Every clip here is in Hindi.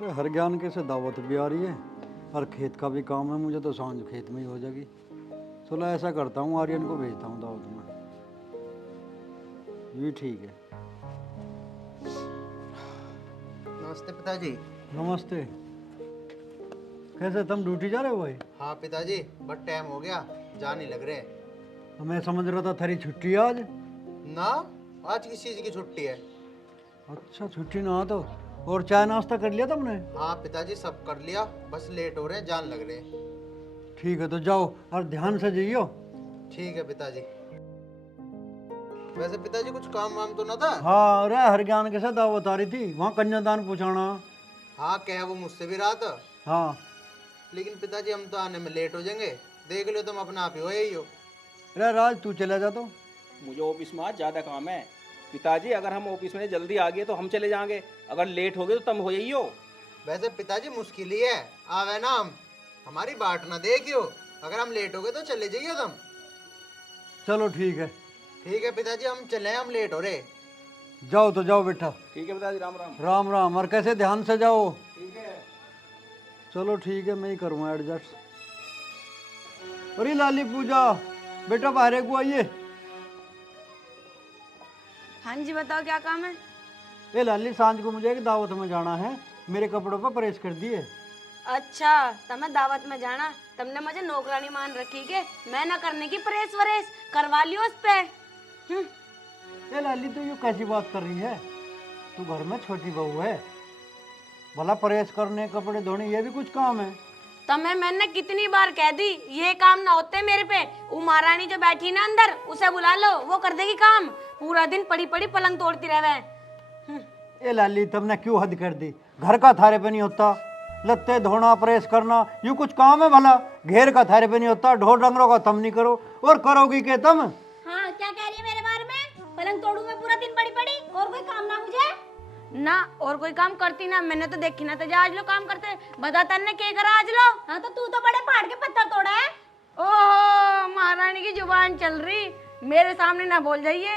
अरे हर ज्ञान के से दावत भी आ रही है और खेत का भी काम है, मुझे तो सांझ खेत में ही हो जाएगी। चलो ऐसा करता हूँ, आर्यन को भेजता हूँ दावत में। ये ठीक है। नमस्ते पिताजी। नमस्ते। कैसे तुम ड्यूटी जा रहे हो भाई? हाँ पिताजी, बट टाइम हो गया, जा नहीं लग रहे। तो मैं समझ रहा था थारी छुट्टी है आज। ना, आज किस चीज की छुट्टी है? अच्छा छुट्टी ना तो। और चाय नाश्ता कर लिया तुमने? हाँ पिताजी, सब कर लिया, बस लेट हो रहे हैं, जान लग रहे हैं। ठीक है तो जाओ और ध्यान से जाइयो। ठीक है पिताजी। वैसे पिताजी कुछ काम वाम तो ना था? हाँ अरे हर ज्ञान के साथ दावत आ रही थी, वहाँ कन्यादान पूछाना। हाँ, क्या वो मुझसे भी रहा था, हाँ। लेकिन पिताजी हम तो आने में लेट हो जाएंगे। देख लो तुम अपना आप ही हो, यही हो। अरे राज तू चला जा तो। मुझे ऑफिस में आज ज़्यादा काम है पिताजी। अगर हम ऑफिस में जल्दी आ गए तो हम चले जाएंगे, अगर लेट हो गए तो तुम हो जाइए हो। वैसे पिताजी मुश्किल ही है, आवे ना हम, हमारी बाट ना देखियो। अगर हम लेट हो गए तो चले जाइए तुम। चलो ठीक है। ठीक है पिताजी, हम चले, हम लेट हो रहे। जाओ तो जाओ बेटा। ठीक है पिताजी, राम राम। राम राम। और कैसे ध्यान से जाओ। ठीक है। चलो ठीक है, मैं ही करूँगा एडजस्ट। अरे लाली पूजा बेटा बाहर को आइए। हाँ जी बताओ क्या काम है। ये लाली सांझ को मुझे एक दावत में जाना है, मेरे कपड़ों पर प्रेस कर दिए। अच्छा तुम्हें दावत में जाना, तुमने मुझे नौकरानी मान रखी के मैं ना करने की प्रेस वरेस करवा लियो उस पे। ये लाली तो यू कैसी बात कर रही है? तू घर में छोटी बहू है, भला प्रेस करने कपड़े धोने ये भी कुछ काम है? तुम्हें मैंने कितनी बार कह दी ये काम ना होते मेरे पे। वो महारानी जो बैठी ना अंदर उसे बुला लो, वो कर देगी काम। पूरा दिन पड़ी पड़ी पलंग तोड़ती रहे। ये लाली तुमने क्यों हद कर दी? घर का थारे पे नहीं होता? लत्ते धोना प्रेस करना यू कुछ काम है भला? घेर का थारे पे नहीं होता? ढोर डंगरों का तुम नहीं करो और करोगी के तुम? हाँ क्या कह रही है मेरे बारे में? पलंग तोड़ू मैं पूरा दिन पड़ी पड़ी, और कोई काम ना मुझे? ना और कोई काम करती ना, मैंने तो देखी ना तो आज लो काम करते। बता तन्ने क्या करा आज लो? हाँ तो तू तो बड़े पहाड़ के पत्थर तोड़ा है। ओहो महारानी की जुबान चल रही, मेरे सामने ना बोल जाइए।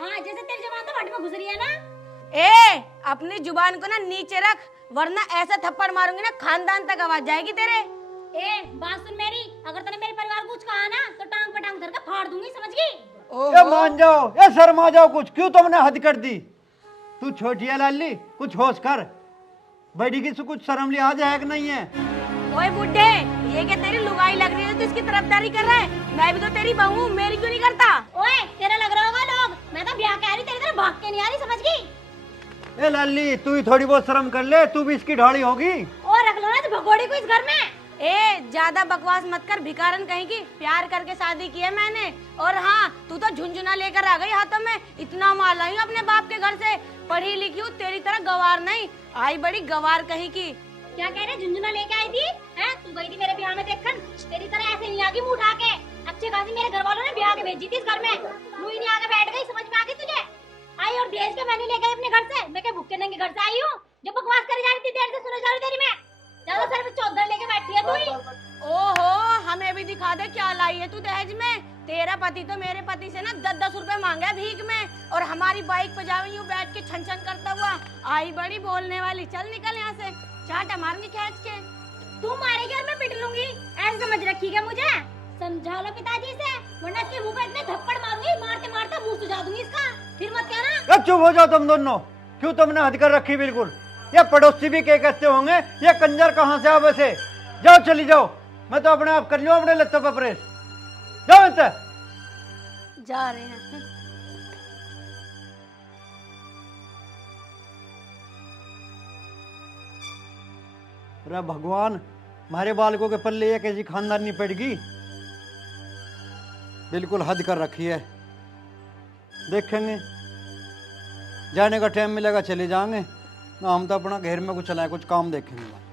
हाँ जैसे तेरी जुबान तो भट में घुस रही है ना। ए अपनी जुबान को ना नीचे रख, वरना ऐसा थप्पड़ मारूंगी ना खानदान तक आवाज जाएगी तेरे। ए बात सुन मेरी, अगर तूने मेरे परिवार को कुछ कहा ना तो टांग पे टांग धर के फाड़ दूंगी, समझ गई? ये मान जाओ, ये शर्मा जाओ कुछ। क्यों तुमने हद कर दी? तू छोटी है लाली, कुछ होश कर। बड़ी की कुछ शर्म लिहाज है कि नहीं है? ओए बुड्ढे, ये क्या तेरी लुगाई लग रही है तो इसकी तरफदारी कर रहा है? मैं भी तो तेरी बहू हूँ, मेरी क्यों नहीं करता? ओए तेरा लग रहा होगा लोग, मैं तो ब्याह के आ रही, तेरी तरह भाग के नहीं आ रही, समझ गई? ए लाली तू ही थोड़ी बहुत शर्म कर ले, तू भी इसकी ढाड़ी होगी। और रख लो ना भगोड़ी को इस घर में। ए ज्यादा बकवास मत कर भिखारन कहीं की, प्यार करके शादी की है मैंने। और हाँ तू तो झुंझुना लेकर आ गई हाथों में, इतना माल लाई अपने बाप के घर से। पढ़ी लिखी हूँ, तेरी तरह गवार नहीं, आई बड़ी गवार कहीं की। क्या कह रहे झुंझुना लेके आई थी? हैं तू गई थी मेरे ब्याह में देखकर, तेरी तरह ऐसे नहीं आगी मुंह उठा के। अच्छे खासी मेरे घर वालों ने ब्याह के भेजी थी इस घर में, तू ही नहीं आके बैठ गई, समझ में आ गई तुझे? आई और देश के मैंने ले गई अपने घर से, मैं क्या भूखे नंगे घर से आई हूँ जो बकवास करी जा रही थी? देर से सुने जा रही तेरी मैं, ज्यादा सर पे चौधर लेके बैठी है तू ही। ओहो हमें भी दिखा दे क्या लाई है तू दहेज में। तेरा पति तो मेरे पति से ना 10-10 रुपए मांगा भीख में, और हमारी बाइक पे जावे यूं बैठ के छन छन करता हुआ। आई बड़ी बोलने वाली, चल निकल यहाँ से, चाटा मारूंगी खींच के। तू मारेगी और मैं पिट लूंगी, ऐसे समझ रखी क्या मुझे? समझा लो पिताजी से, वरना इसके मुंह पे इतने थप्पड़ मारूंगी, मारते मारते मुंह सुझा दूंगी इसका। फिर मत कहना। चुप हो जाओ तुम दोनों। क्यों तुमने हद कर रखी बिल्कुल? ये पड़ोसी भी क्या कहते होंगे, ये कंजर कहाँ से आ वैसे? जाओ चली जाओ, मैं तो अपने आप कर लूँ अपने लत्तों पर प्रेस। जाओ इतना जा रहे हैं। अरे भगवान, हमारे बालकों के पल्ले एक ऐसी खानदानी पड़गी, बिल्कुल हद कर रखी है। देखेंगे जाने का टाइम मिलेगा चले जाएंगे ना, हम तो अपना घेर में कुछ चलाए, कुछ काम देखेंगे।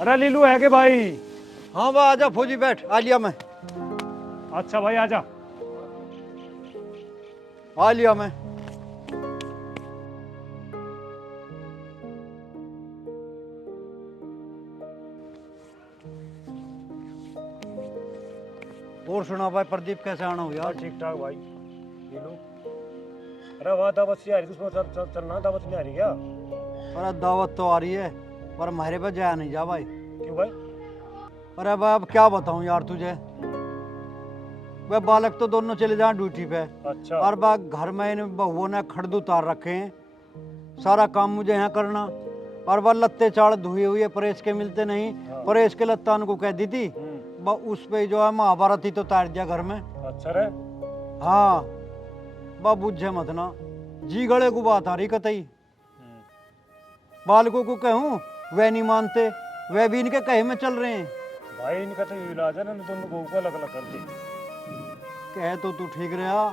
अरे लीलू है के भाई? हाँ बा आजा फौजी, बैठ। आ लिया मैं। अच्छा भाई आजा। आ लिया मैं। और सुना भाई प्रदीप, कैसे आना हो यार? ठीक ठाक भाई। लीलू अरे वहाँ दावत से आ रही, उसमें चलना, दावत नहीं आ रही क्या? अरे दावत तो आ रही है पर मेरे पे जाया नहीं जा भाई। क्यों भाई? अरे भाई अब क्या बताऊं यार तुझे, वे बालक तो दोनों चले जाए ड्यूटी पे अच्छा। और बा घर में इन बहुओं ने खड़द उतार रखे हैं, सारा काम मुझे यहाँ करना। और वह लत्ते चाड़ धुए हुए प्रेस के मिलते नहीं, प्रेस के लत्ता उनको कह दी थी, उस पे जो है महाभारत ही तो तार दिया घर में। अच्छा रे। हाँ बा बुझे मत ना, जी गले को बात आ रही कतई। बालकों को कहूँ वे नहीं मानते, वे भी इनके कहे में चल रहे हैं। भाई इनका तो इलाज है ना, दोनों को अलग अलग कर दी। कहे तो तू ठीक रहा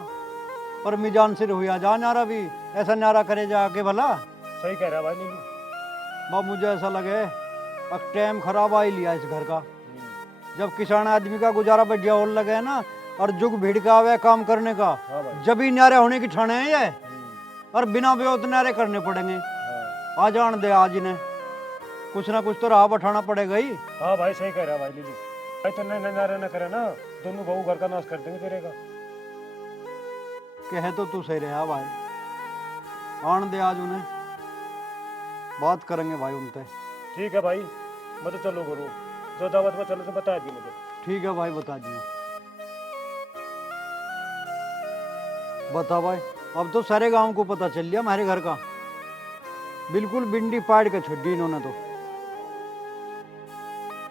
पर मिजान सिर हुआ जा नारा भी, ऐसा नारा करे जाके भला। सही कह रहा भाई नीलू। बा मुझे ऐसा लगे अब टाइम खराब आ ही लिया इस घर का। जब किसान आदमी का गुजारा बढ़िया होने लगे ना और जुग भीड़ का आवे काम करने का, हाँ भाई। जब ही न्यारे होने की ठाने हैं ये, और बिना बेवत न्यारे करने पड़ेंगे। आ जान दे आज इन्हें, कुछ ना कुछ तो राह बैठाना पड़ेगा ही। हाँ भाई सही कह रहा भाई नीलू। भाई तो नारे न करे ना, दोनों बहू घर का नाश कर देंगे तेरे का। कहे तो तू सही रहा भाई, आन दे आज उन्हें, बात करेंगे भाई उनसे। ठीक है भाई, मैं तो चलो करूँ, जो दावत में चलो तो बता दी मुझे। ठीक है भाई बता दिया। बता भाई, अब तो सारे गांव को पता चल लिया हमारे घर का, बिल्कुल बिंडी पाड़ के छोड़ दी इन्होंने तो।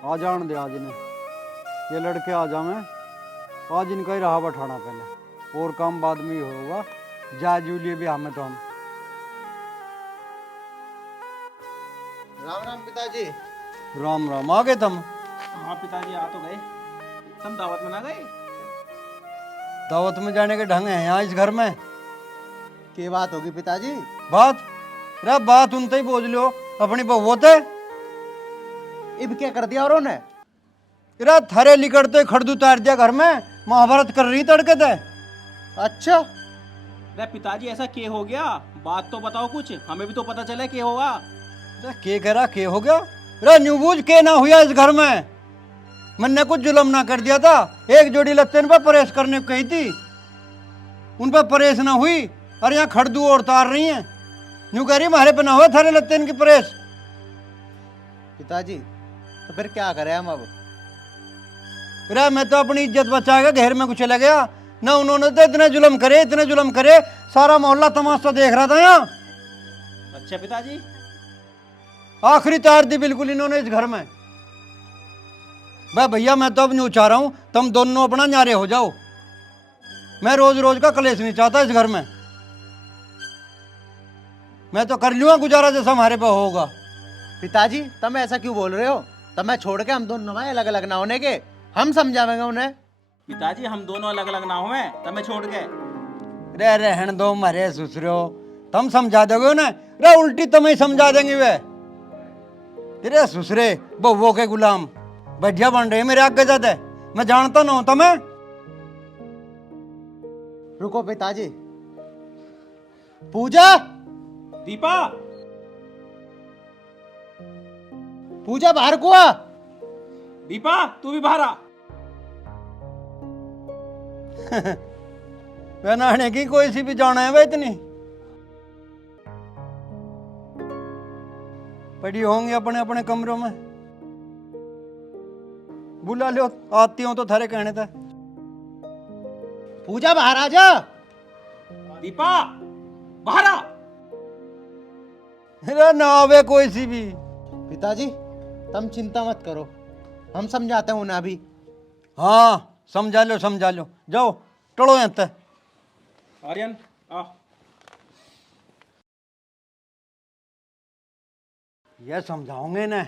आ जान दे आज इन्हें, ये लड़के आ जावे, आज इनका ही राह बैठाना पहले, और काम बाद में ही होगा। जा जूलिए भी हमें तो हम। राम राम पिताजी। राम राम, आ गए तुम? हाँ पिताजी आ तो गए, तुम दावत में ना गए? दावत में जाने के ढंग है यहाँ इस घर में? क्या बात होगी पिताजी? बात रे बात उनते ही बोझ लो, अपनी बहू ते इब क्या कर दिया और उन्हें? रे थारे लिकड़ते खड़द उतार दिया घर में, महाभारत कर रही तड़के ते। अच्छा अरे पिताजी ऐसा क्या हो गया, बात तो बताओ कुछ, हमें भी तो पता चले क्या होगा। के कह रहा के हो गया? रे न्यूबूझ के ना हुआ इस घर में, मैंने कुछ जुलम ना कर दिया था। एक जोड़ी लत्ते पे परेश करने को कही थी, उन पर परेश ना हुई और यहाँ खड़दू और तार रही हैं। यूं कह रही हमारे पे ना हुआ थारे लत्ते की परेश। पिताजी तो फिर क्या करें हम अब? रे मैं तो अपनी इज्जत बचा के घेर में कुछ चला गया ना, उन्होंने तो इतने जुलम करे, सारा मोहल्ला तमाशा देख रहा था यहाँ। अच्छा पिताजी, आखिरी तार दी बिल्कुल इन्होंने इस घर में। भाई भैया मैं तो अब नहीं चाह रहा हूं तुम दोनों अपना न्यारे हो जाओ, मैं रोज रोज का कलेश नहीं चाहता इस घर में। मैं तो कर लूंगा गुजारा जैसा हमारे पे होगा। पिताजी तुम ऐसा क्यों बोल रहे हो? तुम्हें छोड़ के हम दोनों में अलग अलग ना होने के, हम समझावेंगे उन्हें। पिताजी हम दोनों अलग अलग ना हुए, तुम्हें छोड़ के। रे रहन दो मरे सुसरो, तुम समझा दोगे उन्हें? रे उल्टी तुम्हें समझा देंगे वे। तेरे सुसरे बहुओं के गुलाम बढ़िया बन रहे मेरे आगे ज्यादा, मैं जानता ना हूं तुम्हें। रुको पिताजी। पूजा, दीपा, पूजा बाहर को आ। दीपा तू भी बाहर आ। नहाने की कोई सी भी जाना है वे, इतनी पड़ी होंगी अपने अपने कमरों में। बुला लो, आती हो तो थारे कहने था। पूजा बाहर आ जा। दीपा बाहर आ। अरे ना आवे कोई सी भी। पिताजी तुम चिंता मत करो, हम समझाते हैं उन्हें अभी। हाँ समझा लो, जाओ टड़ो यहाँ तक। आर्यन आ। ये समझाओगे ना,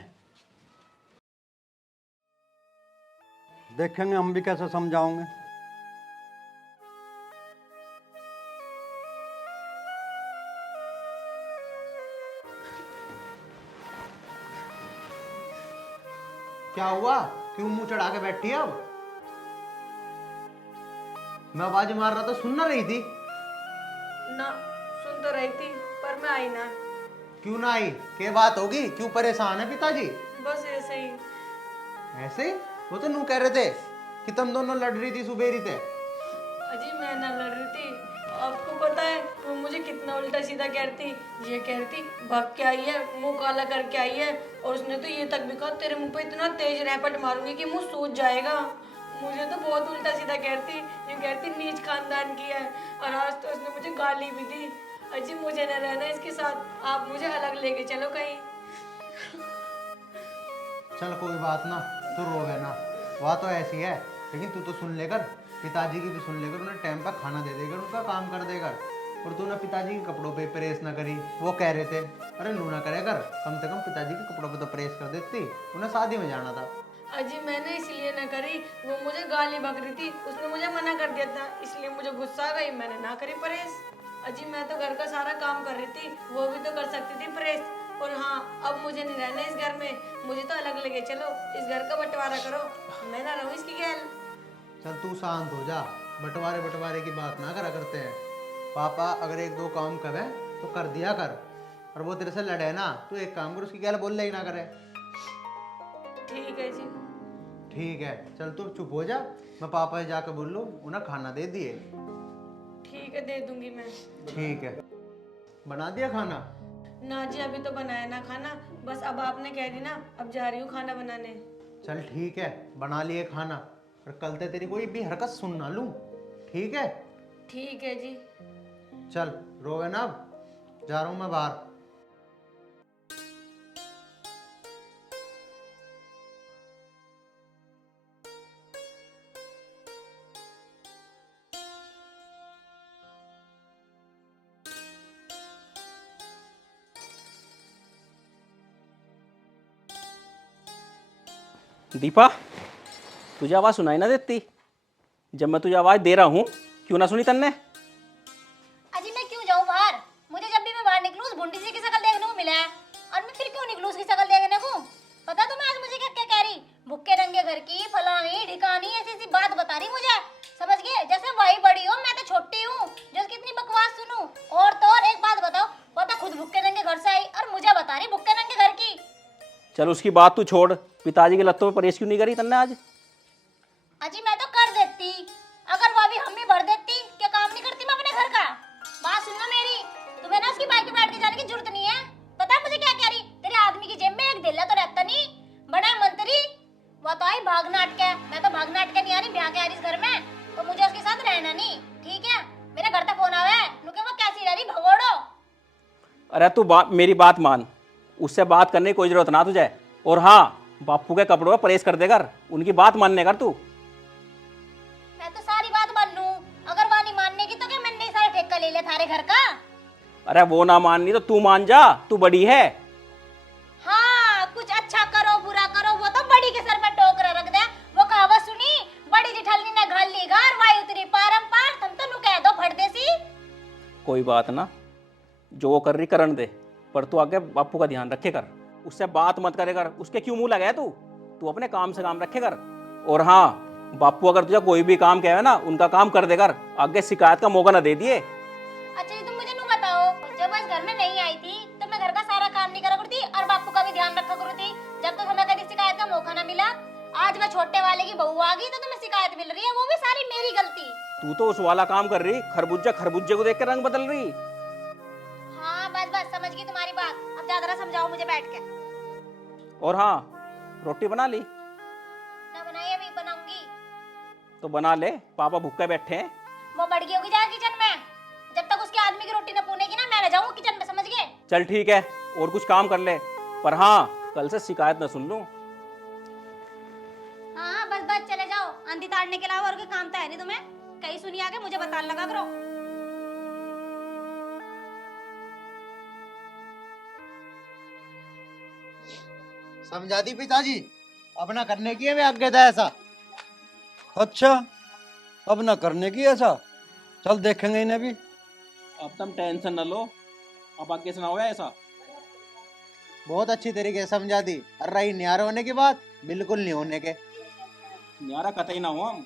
देखेंगे हम भी कैसे समझाओगे। क्या हुआ, क्यों मुंह चढ़ा के बैठी है? अब मैं आवाज मार रहा था, सुन ना रही थी? ना सुन तो रही थी पर मैं आई ना। क्यों ना आई? क्या बात होगी, क्यों परेशान है पिताजी? बस ऐसे ही। ऐसे? वो तो नू कह रहे थे कि तुम दोनों लड़ रही थी, सुबेरी थे। अजी मैं ना लड़ रही थी, आपको पता है वो मुझे इतना उल्टा सीधा कहती, ये कहती भाग के आई है, मुंह काला करके आई है, और उसने तो ये तक भी कहा तेरे मुंह पे इतना तेज रैपट मारूंगी कि मुंह सूज जाएगा। मुझे तो बहुत उल्टा सीधा कहती, ये कहती नीच खानदान की है, और आज तो उसने मुझे गाली भी दी। अजी मुझे न रहना इसके साथ, आप मुझे अलग लेके चलो कहीं। चल कोई बात ना, तू रोवे ना, वह तो ऐसी है, लेकिन तू तो सुन लेकर, पिताजी की भी सुन लेकर, उन्हें टाइम पर खाना दे देकर, उनका काम कर देगा। और तूने पिताजी के कपड़ों पे प्रेस ना करी, वो कह रहे थे अरे लू ना करे कर, कम से कम पिताजी के कपड़ों पे तो प्रेस कर देती, उन्हें शादी में जाना था। अजी मैंने इसलिए ना करी, वो मुझे गाली बक रही थी, उसने मुझे मना कर दिया था, इसलिए मुझे गुस्सा आ गई, मैंने ना करी प्रेस। अजी मैं तो घर का सारा काम कर रही थी, वो भी तो कर सकती थी प्रेस। और हाँ, अब मुझे नहीं रहना इस घर में, मुझे तो अलग लेके चलो, इस घर का बंटवारा करो, मैं ना रहूँ इसकी गैल। चल तू शांत हो जा, बंटवारे की बात ना करा करते हैं। पापा अगर एक दो काम करे तो कर दिया कर, और वो तेरे से लड़े ना, तू एक काम कर, उसकी गैल बोल ही ना करे। ठीक है जी। ठीक है, चल तू चुप हो जा, मैं पापा से जाकर बोल लूँ, उन्हें खाना दे दिए। ठीक है, दे दूंगी मैं। ठीक है, बना दिया खाना? ना जी अभी तो बनाया ना खाना, बस अब आपने कह दी ना, अब जा रही हूँ खाना बनाने। चल ठीक है, बना लिए खाना, और कल से तेरी कोई भी हरकत सुन ना लूँ, ठीक है? ठीक है जी। चल रोवे ना, अब जा रहा हूँ मैं बाहर। दीपा, तुझे आवाज़ सुनाई ना देती? जब मैं तुझे आवाज़ दे रहा हूँ, क्यों ना सुनी तन्ने? अजी मैं क्यों जाऊँ बाहर? मुझे जब भी मैं बाहर निकलूँ उस भुंडी सी की शक्ल देखने को मिला है, और मैं फिर क्यों निकलूँ उसकी शक्ल देखने को? पता तुम्हें आज मुझे क्या क्या कह रही? भुक्के रंगे घर की फलानी ढिकानी ऐसी ऐसी बात बता रही मुझे, समझ गए? जैसे वही बड़ी हो, मैं तो छोटी हूँ जो उसकी इतनी बकवास सुनूं। और तो और एक बात बताओ, वो तो खुद भुक्के रंगे घर से आई और मुझे बता रही भुक्के रंगे घर की। चल उसकी बात तू छोड़, पिताजी के लत्तों पे परहेज क्यों नहीं करी तन्ने आज? अजी मैं तो कर देती, अगर वो भी हम ही भर देती, क्या काम नहीं करती मैं अपने घर का? बात सुनना मेरी, तुम्हें ना उसकी बाइक पे बैठ के जाने की जरूरत नहीं है। पता है मुझे क्या कह रही? तेरे आदमी की जेब में एक दिल्ला तो रहता नहीं, बड़ा मंत्री। वो तो आई भाग नाटक है, मैं तो भाग नाटक नहीं आ रही, ब्याह के आ रही इस घर में, तो मुझे उसके साथ रहना नहीं, ठीक है? मेरे घर तक फोन आवे, नुके वो कैसी रह रही भगोड़ो। अरे तू मेरी बात मान, उससे बात करने की कोई जरूरत ना तुझे। और हाँ, बापू के कपड़ों पे परहेज कर दे कर, उनकी बात मानने कर तू। मैं तो सारी बात मान लूं, अगर वो नहीं मानने की तो क्या मैंने सारे ठेका ले लिया थारे घर का? अरे वो ना माननी तो तू मान जा, तू बड़ी है। हाँ, कुछ अच्छा करो बुरा करो वो तो बड़ी के सर में टोकरा रख दे। वो कहावत सुनी, बड़ी जिठलनी ने घाल ली घर, वायु उतरी पारंपार, तुम तो नु कह दो फट देसी। कोई बात ना, जो वो कर रही करन दे, पर तू आगे बापू का ध्यान रखे कर, उससे बात मत करे कर, उसके क्यों मुंह लगाया तू? तू अपने काम से काम रखे कर। और हाँ, बापू अगर तुझे कोई भी काम कहे ना, उनका काम कर दे कर, आगे शिकायत का मौका ना दे दिए। अच्छा तुम मुझे नु बताओ, जब मैं इस घर में नहीं आई थी तो मैं घर का सारा काम नहीं करा करती और बापू का भी ध्यान रखा करती, जब तक हमें कभी शिकायत का मौका ना मिला। आज मैं छोटे वाले की बहू आ गई तो तुम्हें शिकायत मिल रही है, वो भी सारी मेरी गलती। तू तो उस वाला काम कर रही, खरबूजा खरबूजे को देख के रंग बदल रही। हाँ बस बस समझ गई तुम्हारी बात, अब ज्यादा ना समझाओ मुझे बैठ के। और हाँ, रोटी बना ली? ना बनाई अभी, बनाऊंगी। तो बना ले, पापा भूखे बैठे हैं। वो बढ़ गई होगी जा किचन में, जब तक उसके आदमी की रोटी न पूनेगी ना मैं न जाऊंगी किचन में, समझ गए? चल ठीक है, और कुछ काम कर ले, पर हाँ कल से शिकायत न सुन लूं। हाँ बस बस चले जाओ, आंधी ताड़ने के अलावा और कोई काम तो है नहीं तुम्हें, कहीं सुनी आके मुझे बताने लगा करो। समझा दी पिताजी, अब ना करने की है, मैं आगे था ऐसा। अच्छा, अब ना करने की ऐसा, चल देखेंगे इन्हें भी। अब तुम टेंशन न लो, अब आगे से ना हो ऐसा। बहुत अच्छी तरीके से समझा दी, और रही न्यार होने की बात, बिल्कुल नहीं होने के। न्यारा कतई ना हो हम।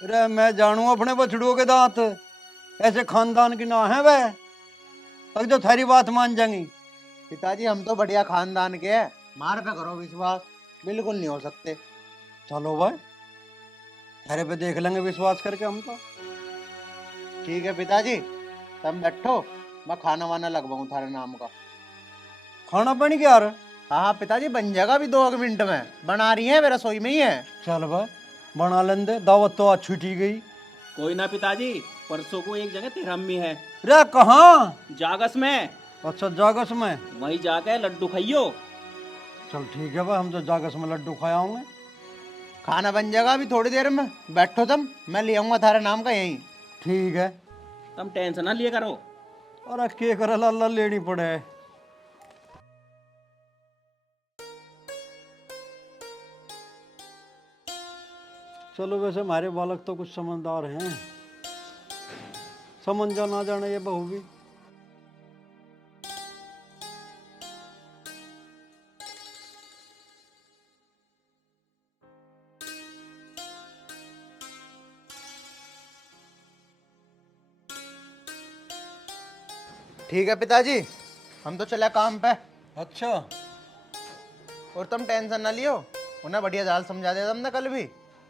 अरे मैं जानू अपने बछड़ुओं के दांत, ऐसे खानदान की ना है वह, अब जो थारी बात मान जाएंगी। पिताजी हम तो बढ़िया खानदान के हैं, मार पे करो विश्वास, बिल्कुल नहीं हो सकते। चलो भाई, थारे पे देख लेंगे विश्वास करके हम तो। ठीक है पिताजी, तुम बैठो, मैं खाना वाना लगवाऊं थारे नाम का। खाना पानी क्या यार? हाँ पिताजी, बन जाएगा अभी 2 मिनट में, बना रही है, मेरा रसोई में ही है। चल भाई बना लेंदे, दावत तो आज छुटी गई। कोई ना पिताजी, परसों को एक जगह तेरा अम्मी है, रे कहाँ? जागस में, अच्छा जागस में। वहीं जाके लड्डू खाइयो। चल ठीक है भाई, हम तो जागस में लड्डू खाए होंगे। खाना बन जाएगा अभी थोड़ी देर में, बैठो तुम, मैं ले आऊंगा थारे नाम का यहीं। ठीक है। तुम टेंशन ना लिए करो। अरे के करे लाला लेनी पड़े। चलो वैसे हमारे बालक तो कुछ समझदार हैं, समझ जा ना जाने ये बहू भी। ठीक है पिताजी, हम तो चले काम पे। अच्छा और तुम टेंशन ना लियो, उन्हें बढ़िया जाल समझा दिया तुमने कल भी,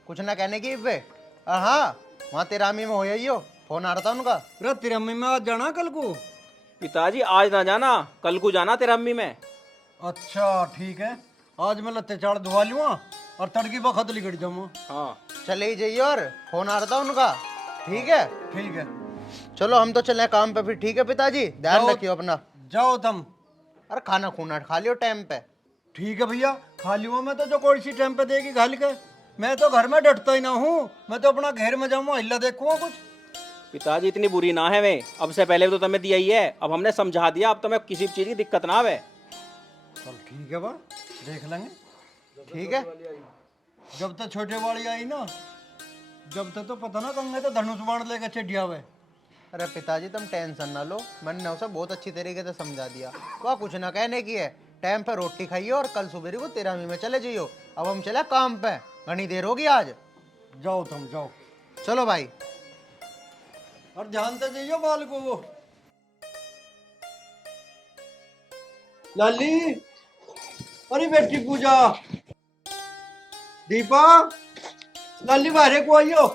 कुछ ना कहने की पे। और हाँ, वहाँ तेरामी में हो हो, फोन आ रहा था उनका। रे तेरी अम्मी में आज जाना कल को? पिताजी आज ना जाना, कल को जाना तेरा अम्मी में। अच्छा ठीक है, आज मैं लत्ते चाड़ धुआ लूँगा और तड़की बखत लिकट जाऊँगा। हाँ चले ही जाइए, और फोन आ रहा था उनका। ठीक है, ठीक है। चलो हम तो चले काम पे फिर। ठीक है पिताजी, ध्यान जाओ। रखियो अपना। जाओ तुम। अरे खाना खूना खा लियो टाइम पे। ठीक है भैया, खा लियो। मैं तो जो कोई सी टाइम पे देगी घाल के, मैं तो घर में डटता ही ना हूँ, मैं तो अपना घर में जाऊँगा, हिला देखूँगा कुछ। पिताजी इतनी बुरी ना है वे, अब से पहले तो तुम्हें दिया ही है, अब हमने समझा दिया, अब तुम्हें किसी चीज की दिक्कत ना आवे। चल ठीक है बा, देख लेंगे। ठीक है, जब तक छोटे वाली आई ना, जब तक तो पता ना कंगे तो धनुष बाण लेके चढ़िया हुए। अरे पिताजी तुम टेंशन ना लो, मैंने उसे बहुत अच्छी तरीके से समझा दिया, वह कुछ ना कहने की है। टाइम पे रोटी खाइयो और कल सुबह को तेरामी में चले जाइयो। अब हम चले काम पे, घनी देर होगी आज। जाओ तुम जाओ। चलो भाई। और ध्यान से जाइयो बाल को। वो लाली, अरे बेटी पूजा, दीपा, लाली बाहर को आइयो।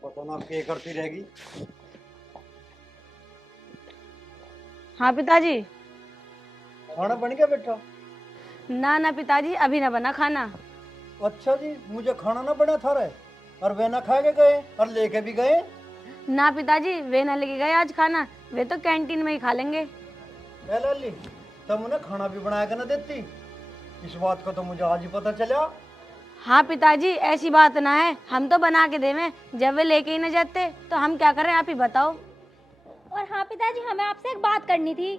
पता ना क्या करती रहेगी। हाँ पिताजी। खाना बन गया बेटा? ना ना पिताजी, अभी ना बना खाना। अच्छा जी, मुझे खाना ना बना था रे, और वे ना खा के गए और लेके भी गए। ना पिताजी, वे ना लेके गए आज खाना, वे तो कैंटीन में ही खा लेंगे। ए लाली, तुम उन्हें खाना भी बना के ना देती? इस बात का तो मुझे आज ही पता चला। हाँ पिताजी, ऐसी बात ना है, हम तो बना के देवे, जब वे लेके ही ना जाते तो हम क्या करें, आप ही बताओ। और हाँ पिताजी, हमें आपसे एक बात करनी थी।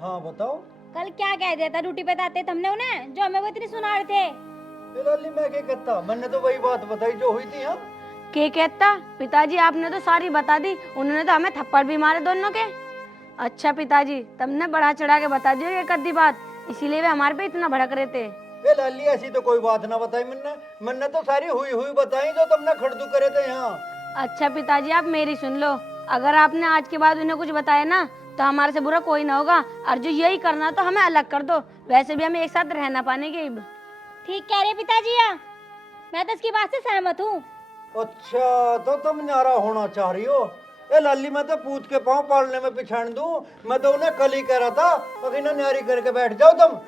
हाँ बताओ। कल क्या कह दिया था ड्यूटी पे आते हमने उन्हें, जो हमें वो इतनी सुना रहे थे। ए लाली, मैं क्या कहता, मैंने तो वही बात बताई जो हुई थी। हाँ के कहता पिताजी, आपने तो सारी बता दी, उन्होंने तो हमें थप्पड़ भी मारे दोनों के। अच्छा पिताजी, तुमने बढ़ा चढ़ा के बता दिया ये कद्दी बात, इसीलिए वे हमारे पे इतना भड़क रहे थे। ए लाली, ऐसी तो कोई बात ना बताई मैंने तो सारी हुई हुई बताई जो तुमने खड़दू करे थे यहाँ। अच्छा पिताजी, आप मेरी सुन लो, अगर आपने आज के बाद उन्हें कुछ बताया ना तो हमारे से बुरा कोई ना होगा, और जो यही करना तो हमें अलग कर दो, वैसे भी हमें एक साथ रहना पाने के। ठीक कह रहे पिताजी, मैं तो इसकी बात से सहमत हूँ। अच्छा, तो तुम न्यारा होना चाह रही हो? ए लाली, मैं तो पूछ के पाँव पालने में पिछाड़ दूं, मैं तो उन्हें कल ही कह रहा था, अभी ना न्यारी करके बैठ जाओ तुम,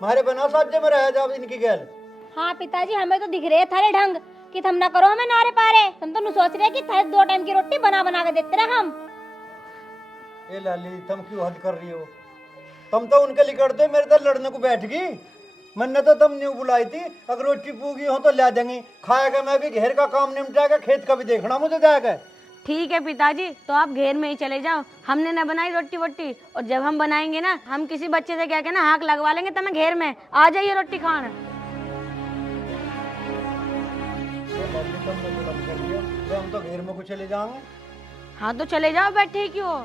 हमारे बिना साझे में रह जाओ इनकी गैल। हाँ पिताजी, हमें तो दिख रहे थारे ढंग कि तुम ना करो हमें नारे पारे, तुम तो सोच रहे कि थारे 2 टाइम की रोटी बना बना के देते रहे हम। ए लाली, तुम क्यों हद कर रही हो? तुम तो उनके लिकड़ते मेरे तो लड़ने को बैठ गई। मैंने तो तुम न्यू बुलाई थी, अगर रोटी पूगी हो तो ला देंगी, खाएगा मैं भी, घेर का काम निपटाएगा, खेत का भी देखना मुझे जाएगा। ठीक है पिताजी, तो आप घेर में ही चले जाओ, हमने ना बनाई रोटी वोटी, और जब हम बनाएंगे ना, हम किसी बच्चे से क्या कहना हाथ लगवा लेंगे, तो मैं घेर में आ जाइए रोटी खाना। हम तो घेर में कुछ चले जाएंगे। हाँ तो चले जाओ, बैठे ही क्यों।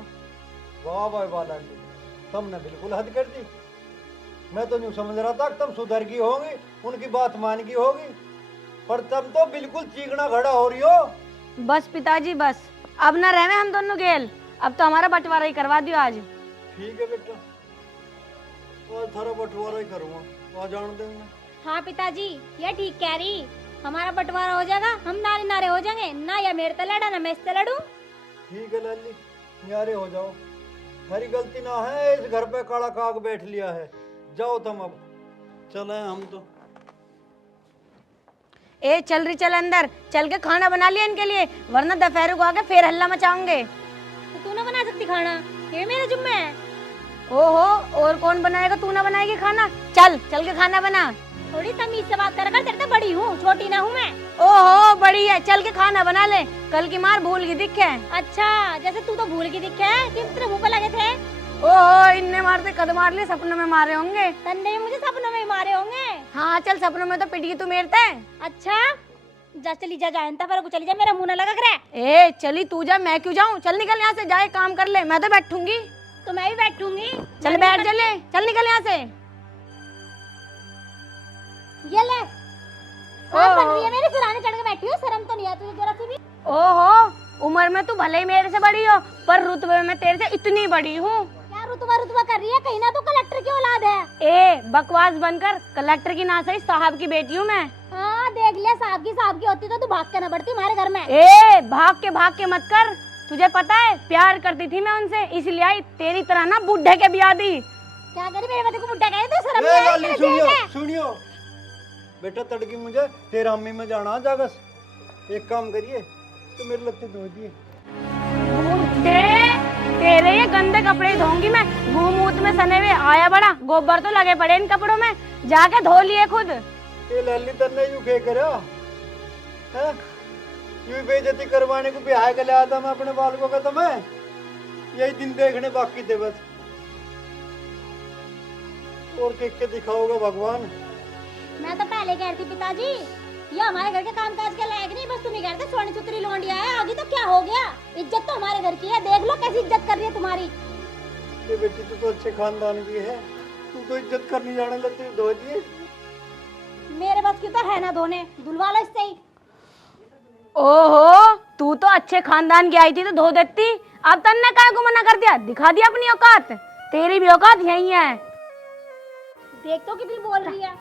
वाह भाई वाह लाली, तुमने बिल्कुल हद कर दी। मैं तो यूँ समझ रहा था कि तुम सुधर की होगी, उनकी बात मान की होगी, पर तुम तो बिल्कुल चीकना घड़ा हो रही हो। बस पिताजी बस, अब ना रहने हम दोनों गेल, अब तो हमारा बंटवारा ही करवा दियो आज। ठीक है बेटा, और थारा बंटवारा ही करूँगा, आ जान देंगे। हाँ पिताजी, ये ठीक कह रही। हमारा बंटवारा हो जाएगा, हम नारे नारे हो जाएंगे, ना या मेरे से लड़ा ना मैं इससे लड़ू। ठीक है लाली, न्यारे हो जाओ। हरी गलती ना है, इस घर पे काला काग बैठ लिया है। जाओ तुम अब, चले हम तो। ए चल रही, चल अंदर चल के खाना बना लिया इनके लिए, वरना दोपहर को आके फिर हल्ला मचाऊंगे। तो तू ना बना सकती खाना, ये मेरा जुम्मा है। ओहो, और कौन बनाएगा? तू ना बनाएगी खाना? चल चल के खाना बना। थोड़ी तमीज से बात कर, तेरे तो बड़ी हूँ, छोटी ना हूँ मैं। ओहो बड़ी है, चल के खाना बना ले, कल की मार भूल की दिखे। अच्छा, जैसे तू तो भूल की दिखे है कि तेरे मुंह पे लगे थे। ओहो, इनने मारते कद मार लिए, सपनों में मारे होंगे। तन्ने भी मुझे सपनों में ही मारे होंगे। हाँ चल, सपनों में तो पिटी तू मेरते। अच्छा, जा चली जा, जानता पर चली जा, मेरा मुंह ना लगा करे। ए चली तू जा, मैं क्यों जाऊँ? चल निकल यहाँ से, जाए काम कर ले, मैं तो बैठूंगी। तो मैं भी बैठूंगी। चल बैठ, चले चल, निकल यहाँ से। ये ले, साथ बन रही है मेरी, सिराने चढ़ के बैठी हो, शर्म तो नहीं आती तुझे जरा सी भी? ओहो, उम्र में तू भले ही मेरे से बड़ी हो, पर रुतबे में तेरे से इतनी बड़ी हूँ। क्या रुतबा रुतबा कर रही है? कहीं ना तू कलेक्टर की औलाद है। ए बकवास बनकर, कलेक्टर की ना सही साहब की बेटी हूँ मैं। हाँ देख लिया, साहब की होती तो तू भाग के न बढ़ती हमारे घर में। ए भाग के मत कर, तुझे पता है प्यार करती थी मैं उनसे, इसलिए आई तेरी तरह ना बुढ़े के ब्याह दी। क्या करी मेरे बच्चे को बुढ़ा कहे तो शर्म ए नहीं आई लाली तेरे सुनियो, जेल है। सुनियो बेटा, तड़की मुझे तेरा अम्मी में जाना जागस। एक काम करिए, तो मेरे लत्ते धो दिए। तेरे ये गंदे कपड़े धोऊंगी मैं, घूम ऊत में सने हुए आया बड़ा, गोबर तो लगे पड़े इन कपड़ों में, जाके धो लिए खुद। ये लाली तन्ने यूं खे करो हैं? यूं बेइज्जती करवाने को ब्याह के लाया था मैं अपने बालकों का, तो मैं यही दिन देखने बाकी थे बस। और के दिखाओगे भगवान? मैं तो पहले कह रही थी पिताजी, ये हमारे घर के कामकाज के लायक नहीं, बस तुम ही कहते सोनी सुतरी लौंडिया है, आगे तो क्या हो गया? इज्जत तो हमारे घर की है, देख लो कैसी इज्जत कर रही है तुम्हारी। ये बेटी तू तो अच्छे खानदान की है, तू तो इज्जत करनी जाने लगती, धो दिए। मेरे बस की तो है ना धोने, धुलवा लो इससे ही। ओहो, तू तो अच्छे खानदान की आई थी तो धो देती, अब तन्ने काय को मना कर दिया? दिखा दिया अपनी औकात, तेरी भी औकात यही है। देख तो कितनी बोल रही है,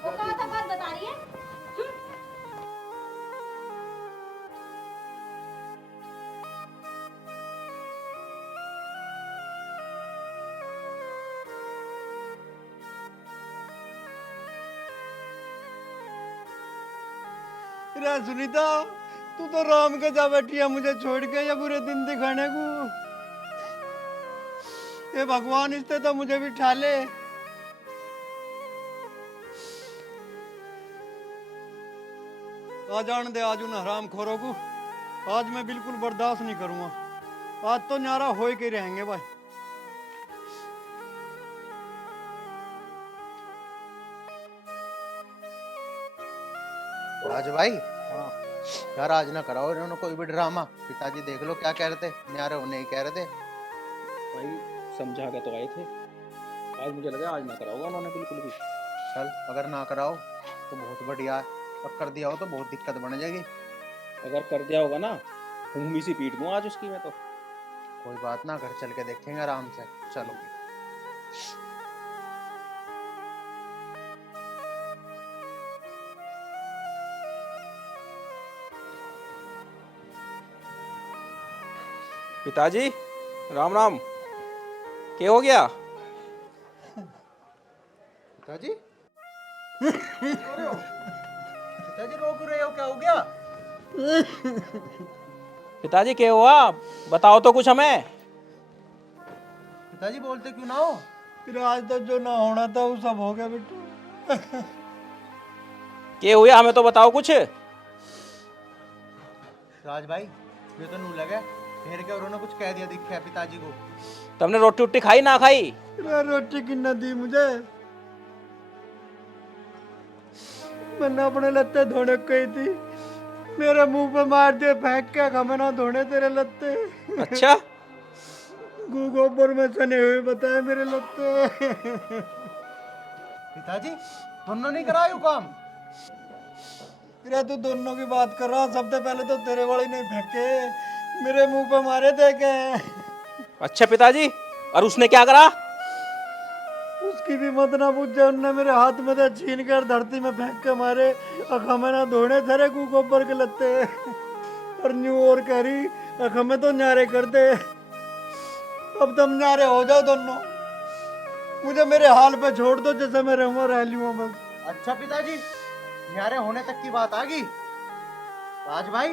औकात औकात बता रही है। रे सुनीता, तू तो राम के जा बैठी है मुझे छोड़ के, ये बुरे दिन दिखाने को। ये भगवान इससे तो मुझे भी ठा ले। आ जान दे आज उन हराम खोरों को, आज मैं बिल्कुल बर्दाश्त नहीं करूंगा। आज तो न्यारा हो के रहेंगे भाई। राज भाई, यार आज ना कराओ इन्होंने कोई भी ड्रामा। पिताजी देख लो क्या कह रहे थे, न्यारे होने ही कह रहे थे। भाई समझा के तो आए थे, आज मुझे लगा आज ना कराओगे उन्होंने बिल्कुल भी। चल अगर ना कराओ तो बहुत बढ़िया है, और कर दिया हो तो बहुत दिक्कत बन जाएगी। अगर कर दिया होगा ना, घूमी सी पीट दूं आज उसकी मैं तो। कोई बात ना, घर चल के देखेंगे आराम से। चलो पिताजी राम राम, क्या हो गया? पिताजी पिताजी रोक रहे हो, क्या हो गया? पिताजी क्या हुआ, बताओ तो कुछ हमें। पिताजी बोलते क्यों ना हो? फिर आज तक जो ना होना था वो सब हो गया बेटा। क्या हुआ हमें तो बताओ कुछ। राज भाई, ये तो नू लगे फिर के उन्होंने कुछ कह दिया दिखा है पिताजी को। तुमने रोटी उट्टी खाई ना खाई? रोटी किन्ना दी मुझे, मैंने अपने लत्ते धोने कही थी, मेरे मुंह पे मार दिए फेंक के, हमें ना धोने तेरे लत्ते। अच्छा गोबर में सने हुए बताए मेरे लत्ते। पिताजी दोनों नहीं कराए काम? फिर तू दोनों की बात कर रहा, सबसे पहले तो तेरे वाले नहीं फेंके, मेरे मुंह पे मारे थे के। अच्छा पिताजी, और उसने क्या करा? उसकी भी मत ना पूछे। उनने मेरे हाथ में से छीन कर धरती में फेंक के मारे। हमें ना धोने थरे कू गोबर के लत्ते और न्यू और कह रही हमें तो न्यारे कर दे। अब तुम न्यारे हो जाओ दोनों, मुझे मेरे हाल पे छोड़ दो जैसे मैं रहूं रह लूं बस। अच्छा पिताजी, न्यारे होने तक की बात आ गई। राज भाई,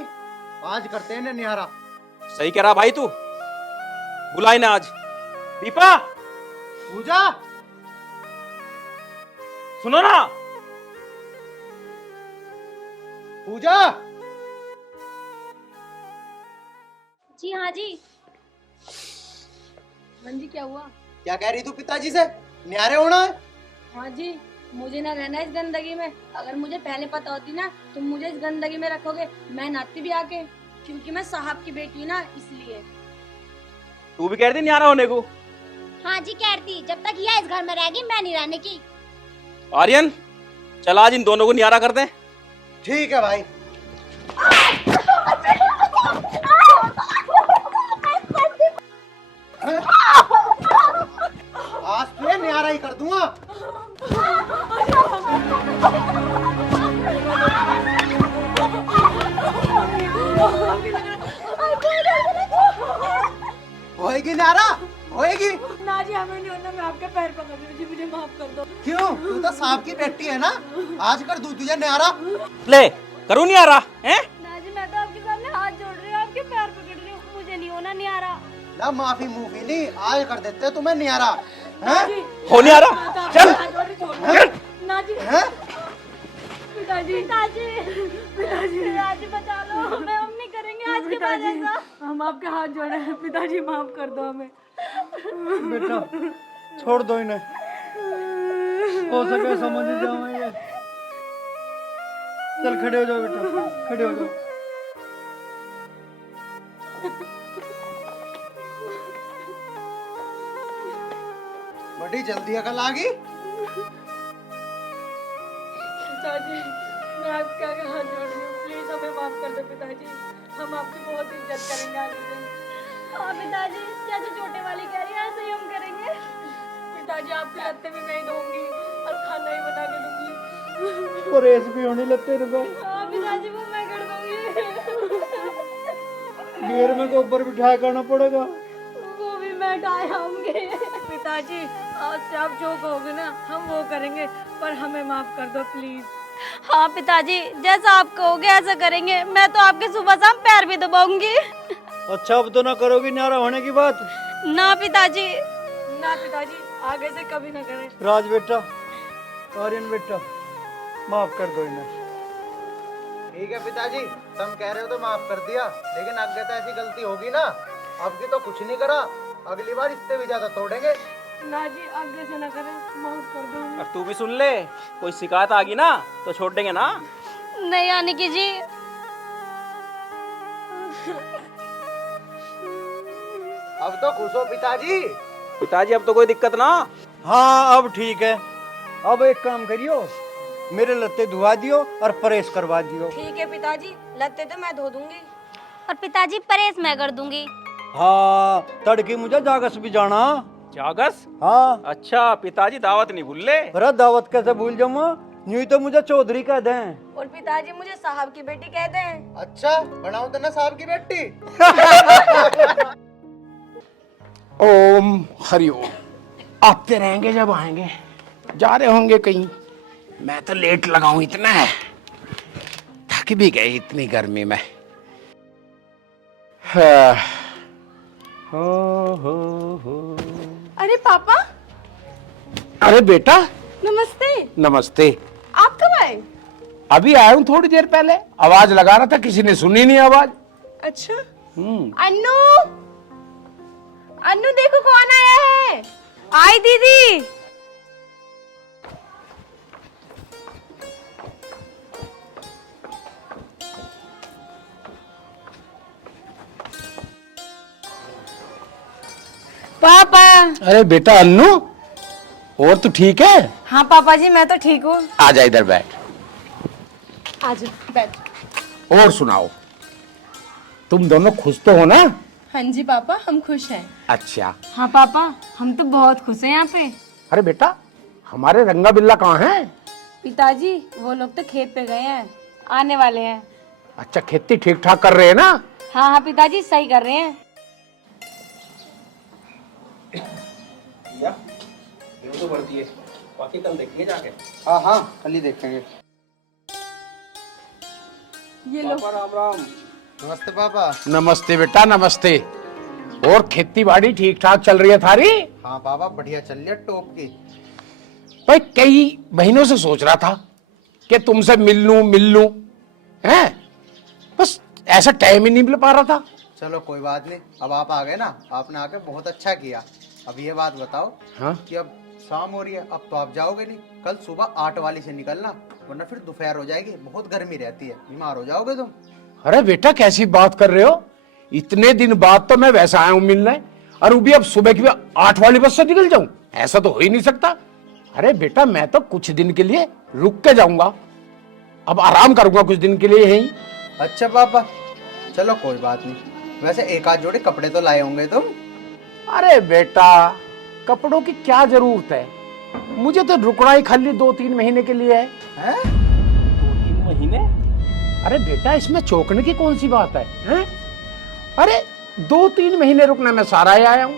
आज करते हैं ना न्यारा। सही कह रहा भाई तू, बुलाई ना आज। दीपा पूजा, सुनो ना। पूजा। जी हाँ जी। हाँ जी, क्या हुआ? क्या कह रही तू पिताजी से? न्यारे होना है? हाँ जी, मुझे ना रहना इस गंदगी में। अगर मुझे पहले पता होती ना तुम मुझे इस गंदगी में रखोगे, मैं नाती भी आके, क्योंकि मैं साहब की बेटी हूँ ना, इसलिए। तू भी कह रही थी न्यारा होने को? हाँ जी कहती, जब तक यह इस घर में रहेगी मैं नहीं रहने की। आर्यन, चल आज इन दोनों को न्यारा कर दे। ठीक है भाई। आज तो ये न्यारा ही कर दूंगा। होएगी न्यारा, होएगी। ना जी, हमें नहीं होना, मैं आपके पैर पकड़ रही हूँ जी, मुझे माफ कर दो। क्यों? तू तो सांप की बेटी है ना, आज कर दूं तुझे न्यारा। ले करूँ न्यारा हैं? ना जी, मैं तो आपके सामने हाथ जोड़ रही हूँ, आपके पैर पकड़ रही हूँ, मुझे नहीं होना न्यारा। ना माफी मूफी नहीं, आज कर देते तुम्हें न्यारा। हैं? हो न्यारा, चल। ना जी, हैं? पिताजी, पिताजी, पिताजी, पिताजी बचा लो हमें, हम नहीं करेंगे आज के बाद ऐसा। हम आपके हाथ जोड़े हैं पिताजी, माफ कर दो हमें। बेटा छोड़ दो इन्हें, हो सके समझ जाओ ये। चल खड़े हो जाओ बेटा, खड़े हो जाओ। बड़ी जल्दी अकल आ गई। पिताजी, मैं आपके आगे हाथ जोड़ रही हूँ, प्लीज हमें माफ कर दो पिताजी, हम आपकी बहुत इज्जत करेंगे आगे से। हाँ पिताजी, जैसे छोटे वाली कह रही है ऐसे ही हम करेंगे। पिताजी, आपके लत्ते भी मैं ही धोऊंगी और खाना ही बना के दूंगी। और रेस भी होने लगते रुको, हाँ पिताजी, वो मैं कर दूंगी। घेर में गोबर बिठाया करना पड़ेगा। वो भी मैं डाल आऊंगी। पिताजी, आज से आप जो कहोगे ना हम वो करेंगे, पर हमें माफ कर दो प्लीज। हाँ पिताजी, जैसा आप कहोगे ऐसा करेंगे। मैं तो आपके सुबह शाम पैर भी दबाऊंगी। अच्छा अब तो ना करोगी न्यारा होने की बात? ना पिताजी। ना पिताजी, आगे से कभी ना करें। राज बेटा, आर्यन बेटा, माफ कर दो इन्हें। ठीक है पिताजी, तुम कह रहे हो तो माफ कर दिया, लेकिन आगे तो ऐसी गलती होगी ना, अब की तो कुछ नहीं करा, अगली बार इससे भी ज्यादा तोड़ेंगे। ना जी, आगे से ना करें, माफ कर दो हमें। और तू भी सुन ले, कोई शिकायत आ गई ना तो छोड़ देंगे ना। नहीं आने की जी। अब तो खुश हो पिताजी। पिताजी अब तो कोई दिक्कत ना। हाँ अब ठीक है। अब एक काम करियो, मेरे लत्ते धुआ दियो और परेश करवा दियो। ठीक है पिताजी, लत्ते तो मैं धो दूंगी। और पिताजी, परेश मैं कर दूंगी। हाँ तड़के मुझे जागस भी जाना। जागस? हाँ। अच्छा पिताजी, दावत नहीं भूल ले। अरे दावत कैसे भूल जाऊँ, यूं ही तो मुझे चौधरी कह दें। और पिताजी, मुझे साहब की बेटी कहते हैं। अच्छा बनाओ तो ना साहब की बेटी। ओम हरिओम। आते रहेंगे जब आएंगे, जा रहे होंगे कहीं। मैं तो लेट लगाऊं, इतना है, थक भी गए इतनी गर्मी में। हाँ। हो। अरे पापा। अरे बेटा, नमस्ते। नमस्ते। आप कब आए? अभी आया हूँ थोड़ी देर पहले, आवाज लगा रहा था, किसी ने सुनी नहीं आवाज। अच्छा। अन्नू, अन्नू देखो कौन आया है। आई दीदी। पापा। अरे बेटा अन्नू, और तू ठीक है? हाँ पापा जी, मैं तो ठीक हूँ। आजा इधर बैठ। आज बैठ। और सुनाओ, तुम दोनों खुश तो हो ना? हाँ जी पापा, हम खुश हैं। अच्छा। हाँ पापा, हम तो बहुत खुश हैं यहाँ पे। अरे बेटा, हमारे रंगा बिल्ला कहाँ हैं? पिताजी वो लोग तो खेत पे गए हैं, आने वाले हैं। अच्छा, खेती ठीक ठाक कर रहे हैं ना? हाँ हाँ पिताजी सही कर रहे हैं। या ये तो बढ़ती है, बाकी कल देखेंगे जाके। हाँ हाँ कल ही देखेंगे। ये लो। पापा राम राम। नमस्ते पापा। नमस्ते बेटा, नमस्ते। और खेती बाड़ी ठीक ठाक चल रही है थारी? हाँ पापा बढ़िया चल रही है टॉप की। भाई कई महीनों से सोच रहा था कि तुमसे मिल लूं हैं, बस ऐसा टाइम ही नहीं मिल पा रहा था। चलो कोई बात नहीं, अब आप आ गए ना, आपने आके बहुत अच्छा किया। अब ये बात बताओ हाँ? कि अब शाम हो रही है, अब तो आप जाओगे नहीं, कल सुबह 8 वाली से निकलना, वरना फिर दोपहर हो जाएगी, बहुत गर्मी रहती है, बीमार हो जाओगे तुम। अरे बेटा कैसी बात कर रहे हो, इतने दिन बाद तो मैं वैसा आया हूं मिलने, और वो भी अब सुबह की 8 वाली बस से निकल जाऊं? ऐसा तो हो ही नहीं सकता। अरे बेटा मैं तो कुछ दिन के लिए रुक के जाऊंगा, अब आराम करूंगा कुछ दिन के लिए यहीं। अच्छा पापा चलो कोई बात नहीं, वैसे एक आध जोड़े कपड़े तो लाए होंगे तुम? अरे बेटा कपड़ों की क्या जरूरत है, मुझे तो रुकना ही खाली 2-3 महीने के लिए है। हैं? 2-3 महीने? अरे बेटा इसमें चौंकने की कौन सी बात है, हैं? अरे 2-3 महीने रुकने में सारा ही आया हूं।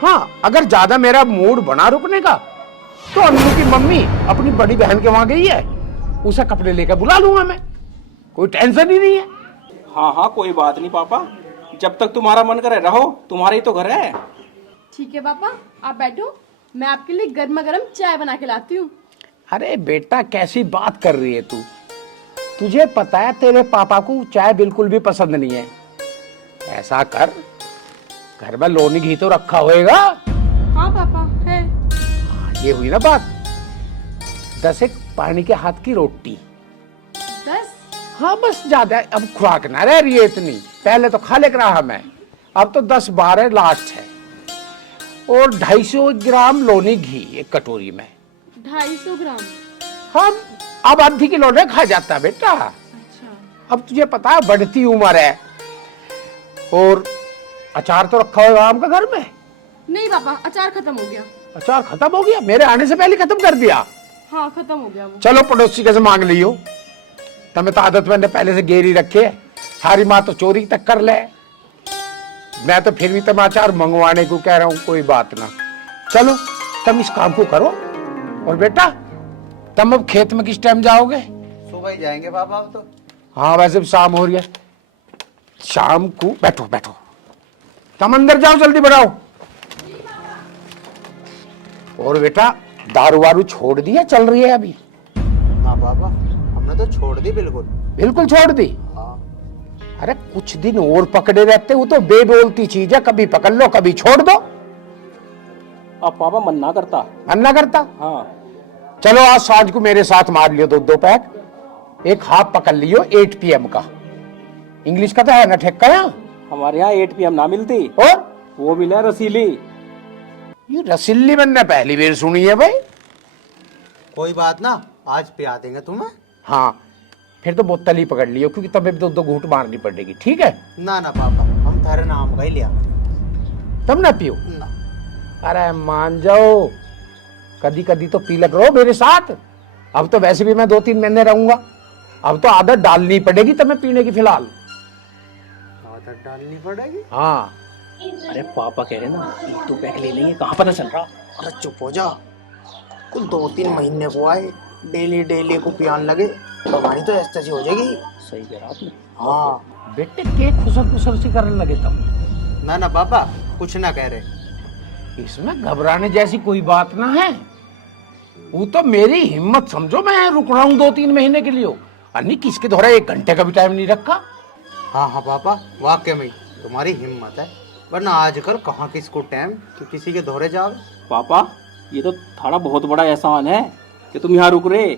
हाँ अगर ज्यादा मेरा मूड बना रुकने का तो अन्नू की मम्मी अपनी बड़ी बहन के वहां गई है, उसे कपड़े लेकर बुला लूंगा मैं, कोई टेंशन ही नहीं है। हाँ हाँ कोई बात नहीं पापा, जब तक तुम्हारा मन करे रहो, तुम्हारा ही तो घर है। ठीक है पापा आप बैठो, मैं आपके लिए गर्मा गर्म चाय बना के लाती हूँ। अरे बेटा कैसी बात कर रही है तू, तुझे पता है तेरे पापा को चाय बिल्कुल भी पसंद नहीं है। ऐसा कर, घर में लोनी घी तो रखा होएगा। हाँ पापा है। ये हुई ना बात। 10 एक पानी के हाथ की रोटी। 10? हाँ बस ज्यादा अब खुराक ना रह रही है इतनी, पहले तो खा लेकर रहा मैं, अब तो 10-12 लास्ट है। और 250 ग्राम लोनी घी एक कटोरी में। 250 ग्राम? हम अब आधी किलो ने खा जाता बेटा। अच्छा। अब तुझे पता है बढ़ती उम्र है। और अचार तो रखा होगा आम का घर में? नहीं पापा अचार खत्म हो गया। अचार खत्म हो गया? मेरे आने से पहले खत्म कर दिया? हाँ खत्म हो गया वो। चलो पड़ोसी कैसे मांग लियो, तमें तो आदत मैंने पहले से गेरी रखे, सारी माँ तो चोरी तक कर ले, मैं तो फिर भी तुम अचार मंगवाने को कह रहा हूँ, कोई बात ना। चलो तुम इस काम को करो। और बेटा तुम अब खेत में किस टाइम जाओगे? सुबह ही जाएंगे पापा अब तो। हाँ वैसे भी शाम हो रही है, शाम को बैठो बैठो, तुम अंदर जाओ जल्दी बढ़ाओ। और बेटा दारू वारू छोड़ दी है, चल रही है अभी? हाँ पापा हमने तो छोड़ दी बिल्कुल। बिल्कुल छोड़ दी? हाँ। अरे कुछ दिन और पकड़े रहते, वो तो बेबोलती चीज है, कभी पकड़ लो कभी छोड़ दो। अब पापा मन ना करता। मन ना करता? हाँ चलो आज सांझ को मेरे साथ मार लियो 2 पैक, एक हाफ पकड़ लियो 8 PM का। इंग्लिश का तो है ना ठेका यहाँ? हमारे यहाँ 8 PM ना मिलती, और वो मिले रसीली। ये रसीली मैंने पहली बार सुनी है भाई। कोई बात ना, आज पिया देंगे तुम्हें। हाँ फिर तो बोतल ही पकड़ लियो, क्योंकि तब 2 घूंट मारनी पड़ेगी, ठीक है? ना ना पापा हम थारे नाम का ही लिया। तब ना पियो ना। अरे मान जाओ, कदी कदी तो पी लग रहो मेरे साथ। अब तो वैसे भी मैं 2-3 महीने रहूंगा, अब तो आदत डालनी पड़ेगी तुम्हें पीने की फिलहाल। आदत डालनी पड़ेगी? हाँ। अरे पापा कह रहे ना 1-2 पैक ले लेंगे, कहाँ पता चल रहा। अरे चुप हो जा, कुल 2-3 महीने को आए, डेली को पियान लगे तो हमारी तो ऐसी हो जाएगी। सही कह रहा आपने। हाँ बेटे के खुसर सी करने लगे तुम। ना ना पापा कुछ ना कह रहे। इसमें घबराने जैसी कोई बात ना है, वो तो मेरी हिम्मत समझो, मैं रुक रहा हूँ 2-3 महीने के लिए। अन्नी किसके द्वारा 1 घंटे का भी टाइम नहीं रखा। हाँ हाँ पापा वाकई में तुम्हारी हिम्मत है, वरना आजकल कहाँ किसको टाइम कि किसी के दौरे जाओ। पापा ये तो थारा बहुत बड़ा एहसान है कि तुम यहाँ रुक रहे,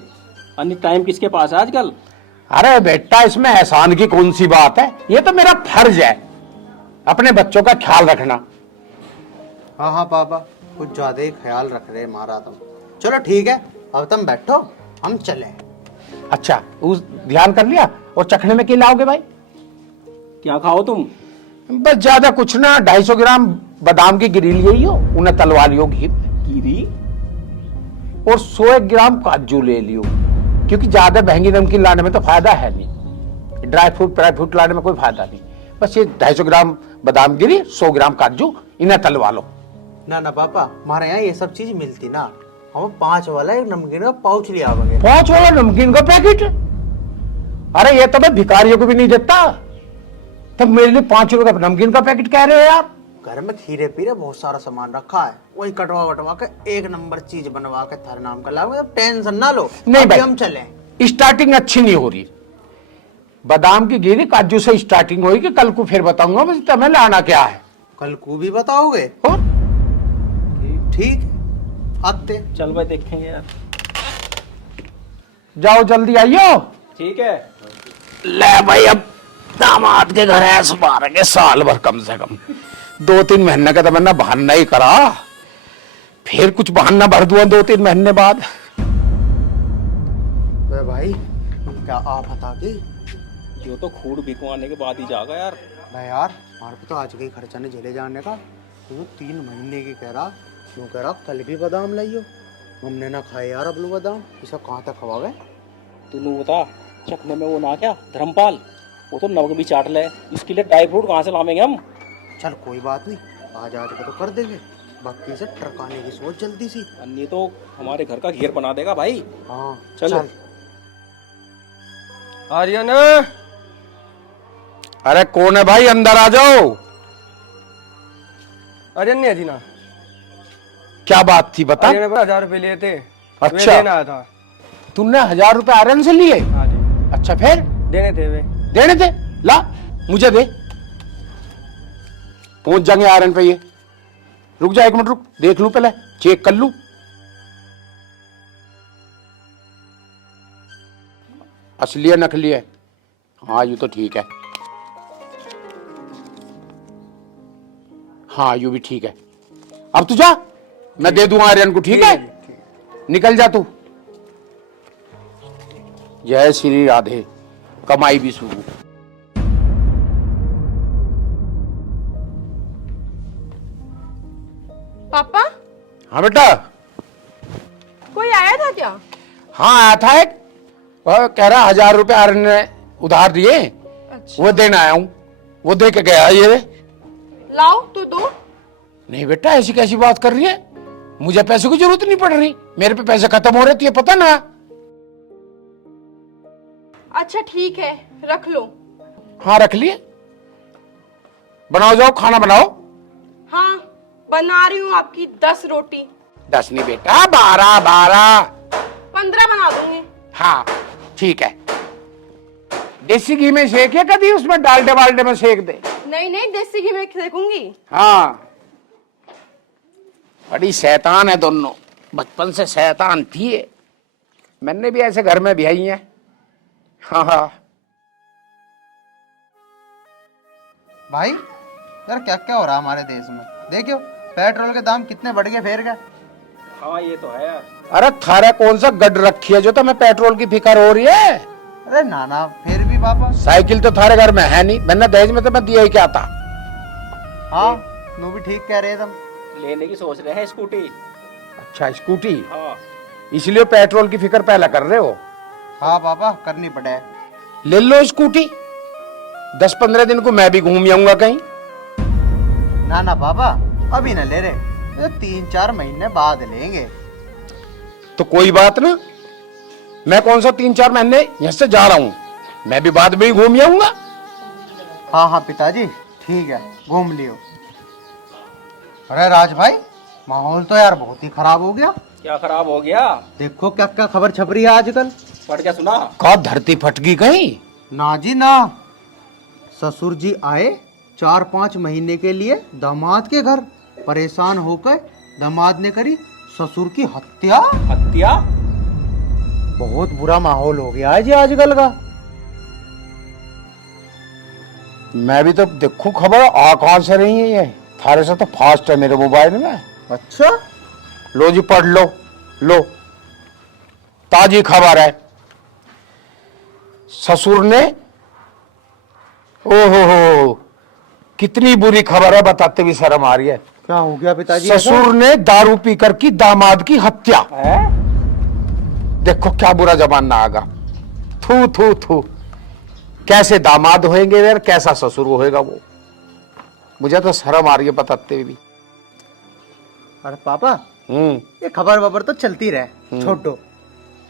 अन्य टाइम किसके पास है आजकल। अरे बेटा इसमें एहसान की कौन सी बात है, ये तो मेरा फर्ज है अपने बच्चों का ख्याल रखना। हाँ हाँ पापा कुछ ज्यादा ही ख्याल रख रहे मारा तुम। चलो ठीक है अब तुम बैठो, हम चले। अच्छा उस ध्यान कर लिया। और चखने में क्या लाओगे भाई? क्या खाओ तुम? बस ज्यादा कुछ ना, 250 ग्राम बादाम की गिरी लिए हो, उन्हें तलवा लियो घी। गिरी? और 100 ग्राम काजू ले लियो, क्योंकि ज्यादा महंगी नमकीन लाने में तो फायदा है नहीं, ड्राई फ्रूट लाने में कोई फायदा नहीं। बस ये 250 ग्राम बादाम गिरी, 100 ग्राम काजू, इन्हें तलवा लो। ना ना पापा, हमारे यहाँ ये सब चीज मिलती ना, हम 5 वाला एक नमकीन का पाउच लिया आवेंगे। 5 वाला नमकीन का पैकेट? अरे ये तो मैं भिखारियों को भी नहीं देता, तब मेरे लिए 5 रुपए का नमकीन का पैकेट कह रहे हो यार? घर में खीरे पीरे बहुत सारा सामान रखा है, वही कटवा वटवा के एक नंबर चीज बनवा के थारे नाम का लाओगे, टेंशन ना लो। नहीं भाई, हम चले। स्टार्टिंग अच्छी नहीं हो रही, बादाम की गिरी काजू से स्टार्टिंग होगी, कल को फिर बताऊंगा बस तुम्हें लाना क्या है। कल को भी बताओगे? और ठीक, आते। चल भाई देखेंगे यार। जाओ जल्दी आइयो। ठीक है। ले भाई, अब दामाद के घर ऐसे मारेंगे साल भर कम से कम, 2-3 महीने का तमन्ना बहाना ही करा, फिर कुछ बहाना भर दूंगा 2-3 महीने बाद। भाई तुम क्या आप बता के जो तो खूड बिकवाने के बाद ही जाएगा यार। भाई यार, हमारे पे तो आज के खर्चा नहीं झेले जाने का, तो 3 महीने की कह रहा, क्यों कह रहा कल भी बादाम लाइयो, हमने ना खाए यार अब लो बादाम, इसे कहाँ तक खवावे। तू बता, चखने में वो ना क्या धर्मपाल, वो तो नमक भी चाट ले, इसके लिए ड्राई फ्रूट कहाँ से लावेंगे हम? चल कोई बात नहीं, आज का तो कर देंगे, बाकी से टरकाने की सोच जल्दी सी, अन्य तो हमारे घर का घेर बना देगा भाई। हाँ चल। आर्यन, अरे कौन है भाई, अंदर आ जाओ। आर्यन नहीं है जी ना? क्या बात थी बता। आर्यन ने 1000 रुपए लिए थे, अच्छा। वे देना आया था। तुमने 1000 रुपए आर्यन से लिए? हाँ जी, अच्छा फिर? देने थे वे। देने थे, ला मुझे दे, पहुंच जाएंगे आर्यन पे ये। रुक जा 1 मिनट, रुक देख लूं, पहले चेक कर लूं। असली है नकली है? हाँ यूं तो ठीक है, हाँ यूं भी ठीक है। अब तू जा, मैं दे दूंगा आर्यन को, ठीक है? निकल जा तू। जय श्री राधे, कमाई भी शुरू। पापा, हाँ बेटा। कोई आया था क्या? हाँ आया था एक, वह कह रहा 1000 रुपए आर्यन ने उधार दिए, अच्छा। वो देने आया हूँ, वो दे के गया ये। लाओ तो दो। नहीं बेटा, ऐसी कैसी बात कर रही है, मुझे पैसे की जरूरत नहीं पड़ रही, मेरे पे पैसे खत्म हो रहे थे, पता ना। अच्छा ठीक है, रख लो। हाँ रख लिए, बनाओ, जाओ खाना बनाओ। हाँ बना रही हूँ आपकी 10 रोटी। 10 नहीं बेटा, 12। 15 बना दूंगी। हाँ ठीक है। देसी घी में सेक या कभी उसमें डालडे वालडे में सेक दे? नहीं नहीं, देसी घी में सेकूंगी। हाँ, बड़ी शैतान है दोनों, बचपन से शैतान थी ये, मैंने भी ऐसे घर में ब्याही है। हाँ हाँ भाई यार, क्या क्या हो रहा है हमारे देश में, देखियो पेट्रोल के दाम कितने बढ़ गए फेर गए। हाँ ये तो है यार। अरे थारा कौन सा गड रखी है जो तुम्हें पेट्रोल की फिक्र हो रही है? अरे नाना फिर भी पापा। साइकिल तो थारे घर में है नहीं, मैंने दहेज में तो मैं दिया ही क्या था। हाँ तू भी ठीक कह रहे तुम। लेने की सोच रहे हैं स्कूटी। अच्छा स्कूटी, हाँ। इसलिए पेट्रोल की फिक्र पहला कर रहे हो? हाँ पापा करनी पड़े। ले लो स्कूटी, 10-15 दिन को मैं भी घूम आऊंगा कहीं। ना ना पापा अभी ना ले रहे, 3-4 महीने बाद लेंगे। तो कोई बात ना, मैं कौन सा 3-4 महीने यहाँ से जा रहा हूँ, मैं भी बाद में ही घूम आऊंगा। हाँ हाँ पिताजी ठीक है, घूम लियो। अरे राज भाई, माहौल तो यार बहुत ही खराब हो गया। क्या खराब हो गया? देखो क्या क्या खबर छप रही है आजकल। पढ़ क्या सुना? का धरती फट गई कहीं? ना जी ना, ससुर जी आए 4-5 महीने के लिए दामाद के घर, परेशान होकर दामाद ने करी ससुर की हत्या। हत्या? बहुत बुरा माहौल हो गया है जी आजकल का। मैं भी तो देखूं खबर, आ कहां से रही है ये, थारे से तो फास्ट है मेरे मोबाइल में। अच्छा लो जी पढ़ लो, लो ताजी खबर है। ससुर ने, ओहो कितनी बुरी खबर है, बताते भी शर्म आ रही है। क्या हो गया पिताजी? ससुर ने दारू पीकर की दामाद की हत्या। है? देखो क्या बुरा जमाना आएगा। थू थू थू, कैसे दामाद होएंगे यार, कैसा ससुर होएगा वो। मुझे तो शर्म आ रही है बताते भी। अरे पापा, ये खबर वबर तो चलती रहे, छोड़ो।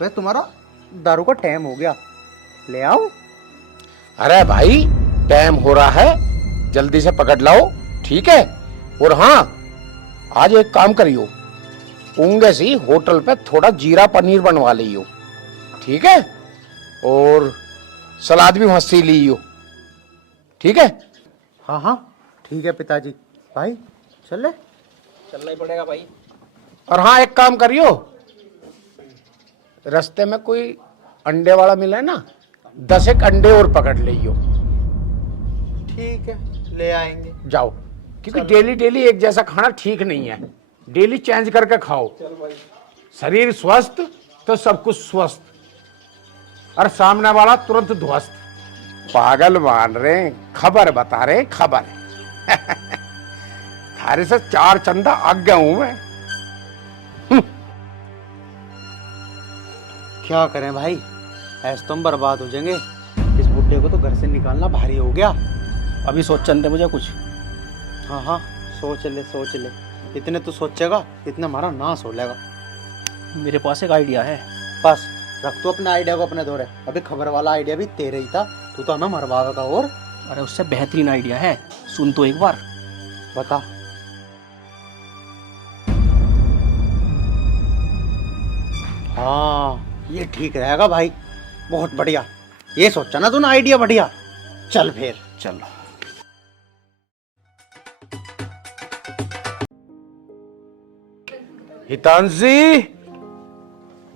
वैसे तुम्हारा दारू का टाइम हो गया, ले आओ। अरे भाई टाइम हो रहा है, जल्दी से पकड़ लाओ, ठीक है। और हाँ, आज एक काम करियो, उंगे सी होटल पे थोड़ा जीरा पनीर बनवा लियो, ठीक है। और सलाद भी मस्ती लियो, ठीक है। हाँ हाँ ठीक है पिताजी। भाई चले, चलना ही पड़ेगा भाई। और हाँ एक काम करियो, रास्ते में कोई अंडे वाला मिला है ना, 10 एक अंडे और पकड़ लियो। ठीक है, ले आएंगे। जाओ, क्योंकि डेली डेली एक जैसा खाना ठीक नहीं है, डेली चेंज करके खाओ। शरीर स्वस्थ तो सब कुछ स्वस्थ, और सामने वाला तुरंत ध्वस्त। पागल मान रहे, खबर बता रहे, खबर थारे से 4 चंदा आग गया हूं मैं। क्या करें भाई, ऐसे तो हम बर्बाद हो जाएंगे। इस बुड्ढे को तो घर से निकालना भारी हो गया। अभी सोचन दे मुझे कुछ। हाँ हाँ सोच ले सोच ले, इतने तो सोचेगा इतना हमारा नाश हो जाएगा। मेरे पास एक आइडिया है। बस रख तू अपने आइडिया को अपने दौरे। अभी खबर वाला आइडिया भी तेरे ही था, तू तो हमें मरवाएगा का। और अरे उससे बेहतरीन आइडिया है, सुन तो एक बार। बता। हाँ ये ठीक रहेगा भाई, बहुत बढ़िया। ये सोचा ना तूने आइडिया बढ़िया। चल फिर चल। हितांशी,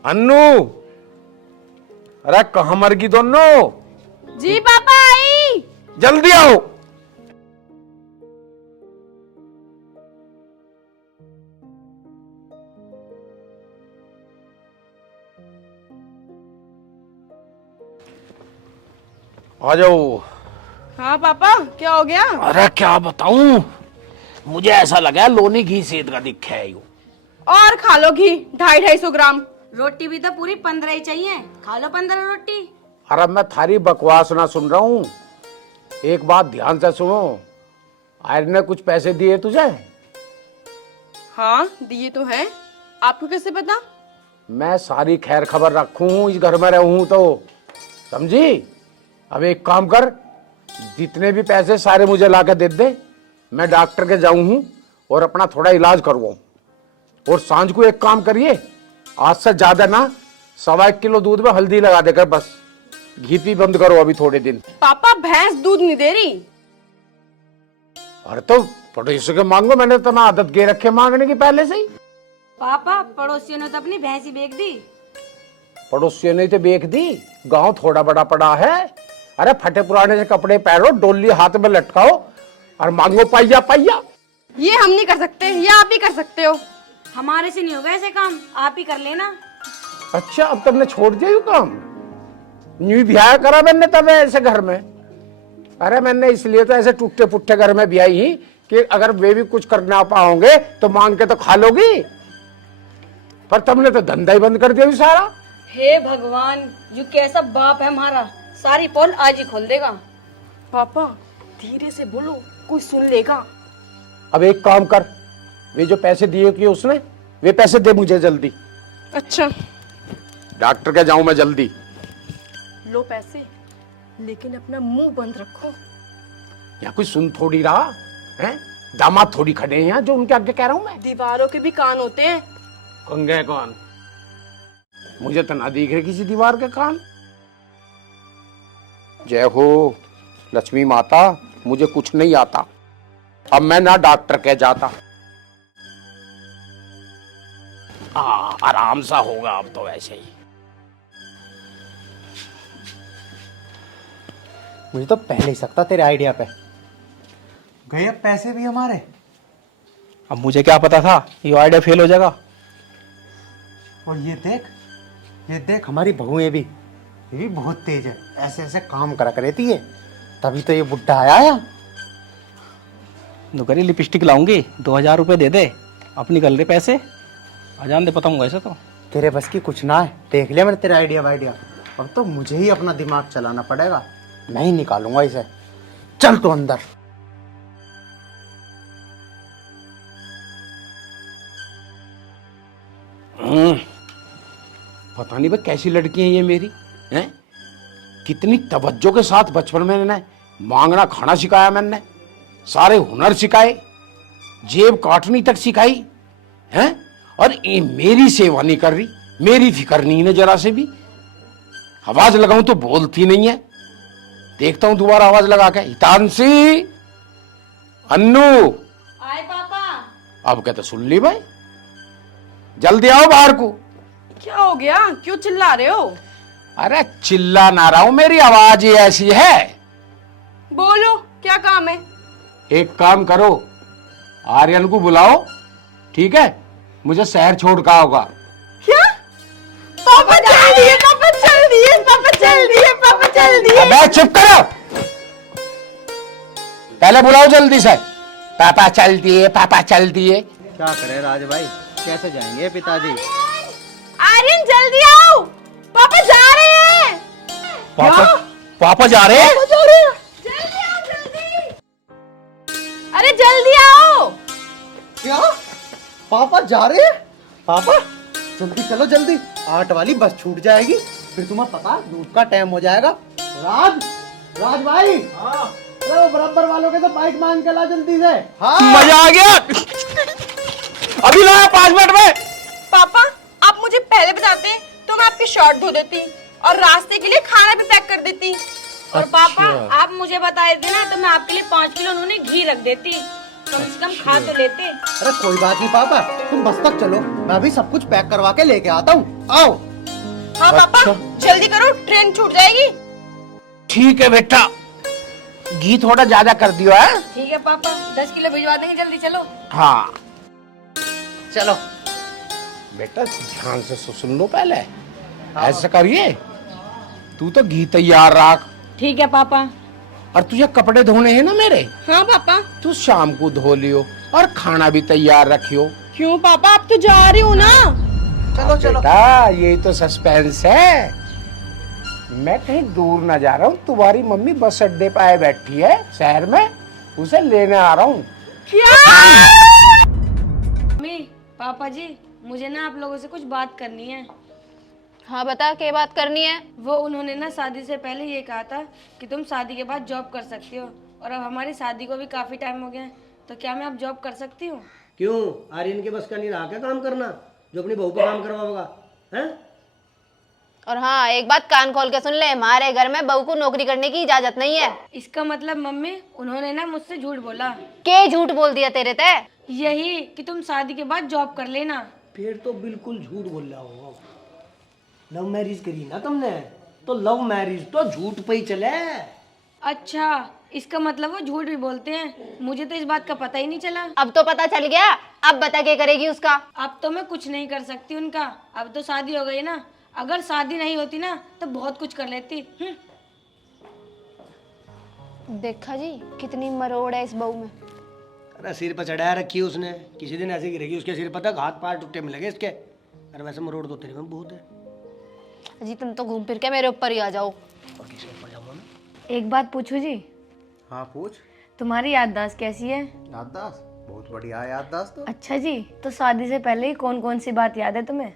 अन्नू, अरे कहाँ मर गई दोनों? जी पापा आई। जल्दी आओ। आ जाओ। हाँ पापा क्या हो गया? अरे क्या बताऊं, मुझे ऐसा लगा लोनी घी सेध का दिखा है यू। और खा लो घी, 250-250 ग्राम। रोटी भी तो पूरी 15 ही चाहिए, खा लो 15 रोटी। अरे मैं थारी बकवास ना सुन रहा हूँ, एक बात ध्यान से सुनो। आयरन ने कुछ पैसे दिए तुझे? हाँ दिए तो हैं, आपको कैसे पता? मैं सारी खैर खबर रखूं, इस घर में रहूं तो, समझी। अब एक काम कर, जितने भी पैसे सारे मुझे लाके दे दे, मैं डॉक्टर के जाऊं हूं और अपना थोड़ा इलाज करवाऊं। और सांझ को एक काम करिए, आज से ज्यादा ना 1.25 किलो दूध में हल्दी लगा देकर बस, घी पी बंद करो अभी थोड़े दिन। पापा भैंस दूध नहीं दे रही। अरे तो पड़ोसी के मांगो, मैंने तो ना आदत गे रखे मांगने की पहले से ही। पापा पड़ोसियों ने तो अपनी भैंस ही बेच दी। पड़ोसियों ने तो बेच दी, गांव थोड़ा बड़ा पड़ा है। अरे फटे पुराने से कपड़े पहनो, डोली हाथ में लटकाओ और मांगो पाइया पाइया। ये हम नहीं कर सकते, ये आप ही कर सकते हो। हमारे से नहीं होगा ऐसे काम, आप ही कर लेना। अच्छा अब तुमने छोड़ दिया यू काम? न्यू ब्याह करा मैंने तब ऐसे घर में। अरे मैंने इसलिए तो ऐसे टूटे पुट्टे घर में ब्याह ही कि अगर वे भी कुछ करना पाओगे तो मांग के तो खा लोगी, पर तुमने तो धंधा ही बंद कर दिया सारा। हे भगवान, जो कैसा बाप है हमारा, सारी पोल आज ही खोल देगा। पापा धीरे से बोलो, कोई सुन लेगा। अब एक काम कर, वे जो पैसे दिए कि उसने, वे पैसे दे मुझे जल्दी। अच्छा डॉक्टर के जाऊं मैं जल्दी। लो पैसे, लेकिन अपना मुंह बंद रखो। यहाँ कोई सुन थोड़ी रहा है, दामाद थोड़ी खड़े हैं यहाँ जो उनके आगे कह रहा हूं मैं। दीवारों के भी कान होते हैं। कंगे कौन? मुझे तो ना दिख रहे किसी दीवार के कान। जय हो लक्ष्मी माता, मुझे कुछ नहीं आता, अब मैं ना डॉक्टर के जाता। आराम सा होगा अब तो वैसे ही। मुझे तो पहले ही सकता तेरे आइडिया पे। गए अब पैसे भी हमारे। अब मुझे क्या पता था ये आइडिया फेल हो जाएगा। और ये देख हमारी बहुएं भी, ये भी बहुत तेज है, ऐसे ऐसे काम करा करती है, तभी तो ये बुड्ढा आया। दुकरी लिपस्टिक लाऊंगी, 2000 रुपए दे दे, अपनी गल रहे पैसे आ जान दे, पता हूँ ऐसे तो। तेरे बस की कुछ ना है, देख लिया मैंने तेरा आइडिया। अब तो मुझे ही अपना दिमाग चलाना पड़ेगा, मैं ही निकालूंगा इसे। चल तो अंदर। पता नहीं भाई कैसी लड़की है ये मेरी, हैं? कितनी तवज्जो के साथ बचपन में मैंने मांगना खाना सिखाया, मैंने सारे हुनर सिखाए, जेब काटनी तक सिखाई, हैं? और ये मेरी सेवा नहीं कर रही, मेरी फिक्र नहीं है जरा से भी। आवाज लगाऊं तो बोलती नहीं है। देखता हूं दोबारा आवाज लगा के, हितांशी, अन्नू। आए पापा। अब कहते सुन ली भाई, जल्दी आओ बाहर को। क्या हो गया, क्यों चिल्ला रहे हो? अरे चिल्ला ना रहा हूं, मेरी आवाज ही ऐसी है। बोलो क्या काम है? एक काम करो, आर्यन को बुलाओ, ठीक है? मुझे शहर छोड़ का होगा। क्या? पापा चल दिए, पापा चल दिए, पापा चल दिए, पापा चल दिए। अबे चुप करो, पहले बुलाओ जल्दी से। पापा चल दिए, पापा चल दिए। क्या करे राज भाई, कैसे जाएंगे पिताजी? आर्यन जल्दी आओ, पापा जा रहे हैं। पापा जा रहे हैं? जल्दी आओ जल्दी। अरे जल्दी आओ। क्या पापा जा रहे हैं? पापा जल्दी चलो जल्दी, 8 वाली बस छूट जाएगी, फिर तुम्हें पता दूध का टाइम हो जाएगा। राज भाई, अरे वो बराबर वालों के तो बाइक मांग के ला जल्दी से। हाँ मजा आ गया, अभी लाया 5 मिनट में। पापा आप मुझे पहले बताते तो मैं आपकी शर्ट धो देती और रास्ते के लिए खाना भी पैक कर देती। और पापा आप मुझे बताए थे ना, तो मैं आपके लिए 5 किलो उन्होंने घी रख देती, कम से कम खा तो लेते। अरे कोई बात नहीं पापा, तुम बस तक चलो, मैं अभी सब कुछ पैक करवा के लेके आता हूँ। आओ। हाँ पापा जल्दी करो, ट्रेन छूट जाएगी। ठीक है बेटा, घी थोड़ा ज्यादा कर दियो है। ठीक है पापा, 10 किलो भिजवा देंगे, जल्दी चलो। हाँ चलो बेटा, ध्यान से सुन लो पहले। ऐसा करिए, तू तो घी तैयार रख। ठीक है पापा। और तुझे कपड़े धोने हैं ना मेरे, हाँ पापा। तू शाम को धो लियो और खाना भी तैयार रखियो। क्यों पापा, आप तो जा रही हो ना। चलो चलो। बेटा यही तो सस्पेंस है, मैं कहीं दूर ना जा रहा हूँ। तुम्हारी मम्मी बस अड्डे पे आए बैठी है शहर में, उसे लेने आ रहा हूँ। मम्मी पापा जी, मुझे ना आप लोगों से कुछ बात करनी है। हाँ बता, क्या बात करनी है? वो उन्होंने ना शादी से पहले ये कहा था कि तुम शादी के बाद जॉब कर सकती हो, और अब हमारी शादी को भी काफी टाइम हो गया है, तो क्या मैं अब जॉब कर सकती हूँ? क्यों, आर्यन के बस का नहीं रहा क्या काम करना, जो अपनी बहू पे काम करवाओगा? हैं? और हाँ एक बात कान खोल के सुन ले, हमारे घर में बहू को नौकरी करने की इजाजत नहीं है। इसका मतलब मम्मी उन्होंने ना मुझसे झूठ बोला। के झूठ बोल दिया तेरे ते? यही कि तुम शादी के बाद जॉब कर लेना। फिर तो बिल्कुल झूठ बोल रहा होगा। लव मैरिज करी ना तुमने, तो लव मैरिज तो झूठ पे ही चले। अच्छा, इसका मतलब वो झूठ भी बोलते हैं, मुझे तो इस बात का पता ही नहीं चला। अब तो पता चल गया, अब बता क्या करेगी उसका? अब तो मैं कुछ नहीं कर सकती उनका, अब तो शादी हो गई ना। अगर शादी नहीं होती ना तो बहुत कुछ कर लेती। देखा जी कितनी मरोड़ है इस बहू में। अरे सिर पर चढ़ाया रखी उसने, किसी दिन ऐसे गिरेगी उसके सिर पर तक हाथ पार टूटे मिलेंगे इसके। अरे वैसे मरोड़ तो तेरे में बहुत है। जी तुम तो घूम फिर के मेरे ऊपर ही आ जाओ। और किसके ऊपर जाऊंगा मैं? एक बात पूछूं जी, हाँ पूछ। तुम्हारी याददाश्त कैसी है? याददाश्त बहुत बढ़िया है, याददाश्त तो। अच्छा जी, तो शादी से पहले ही कौन कौन सी बात याद है तुम्हें?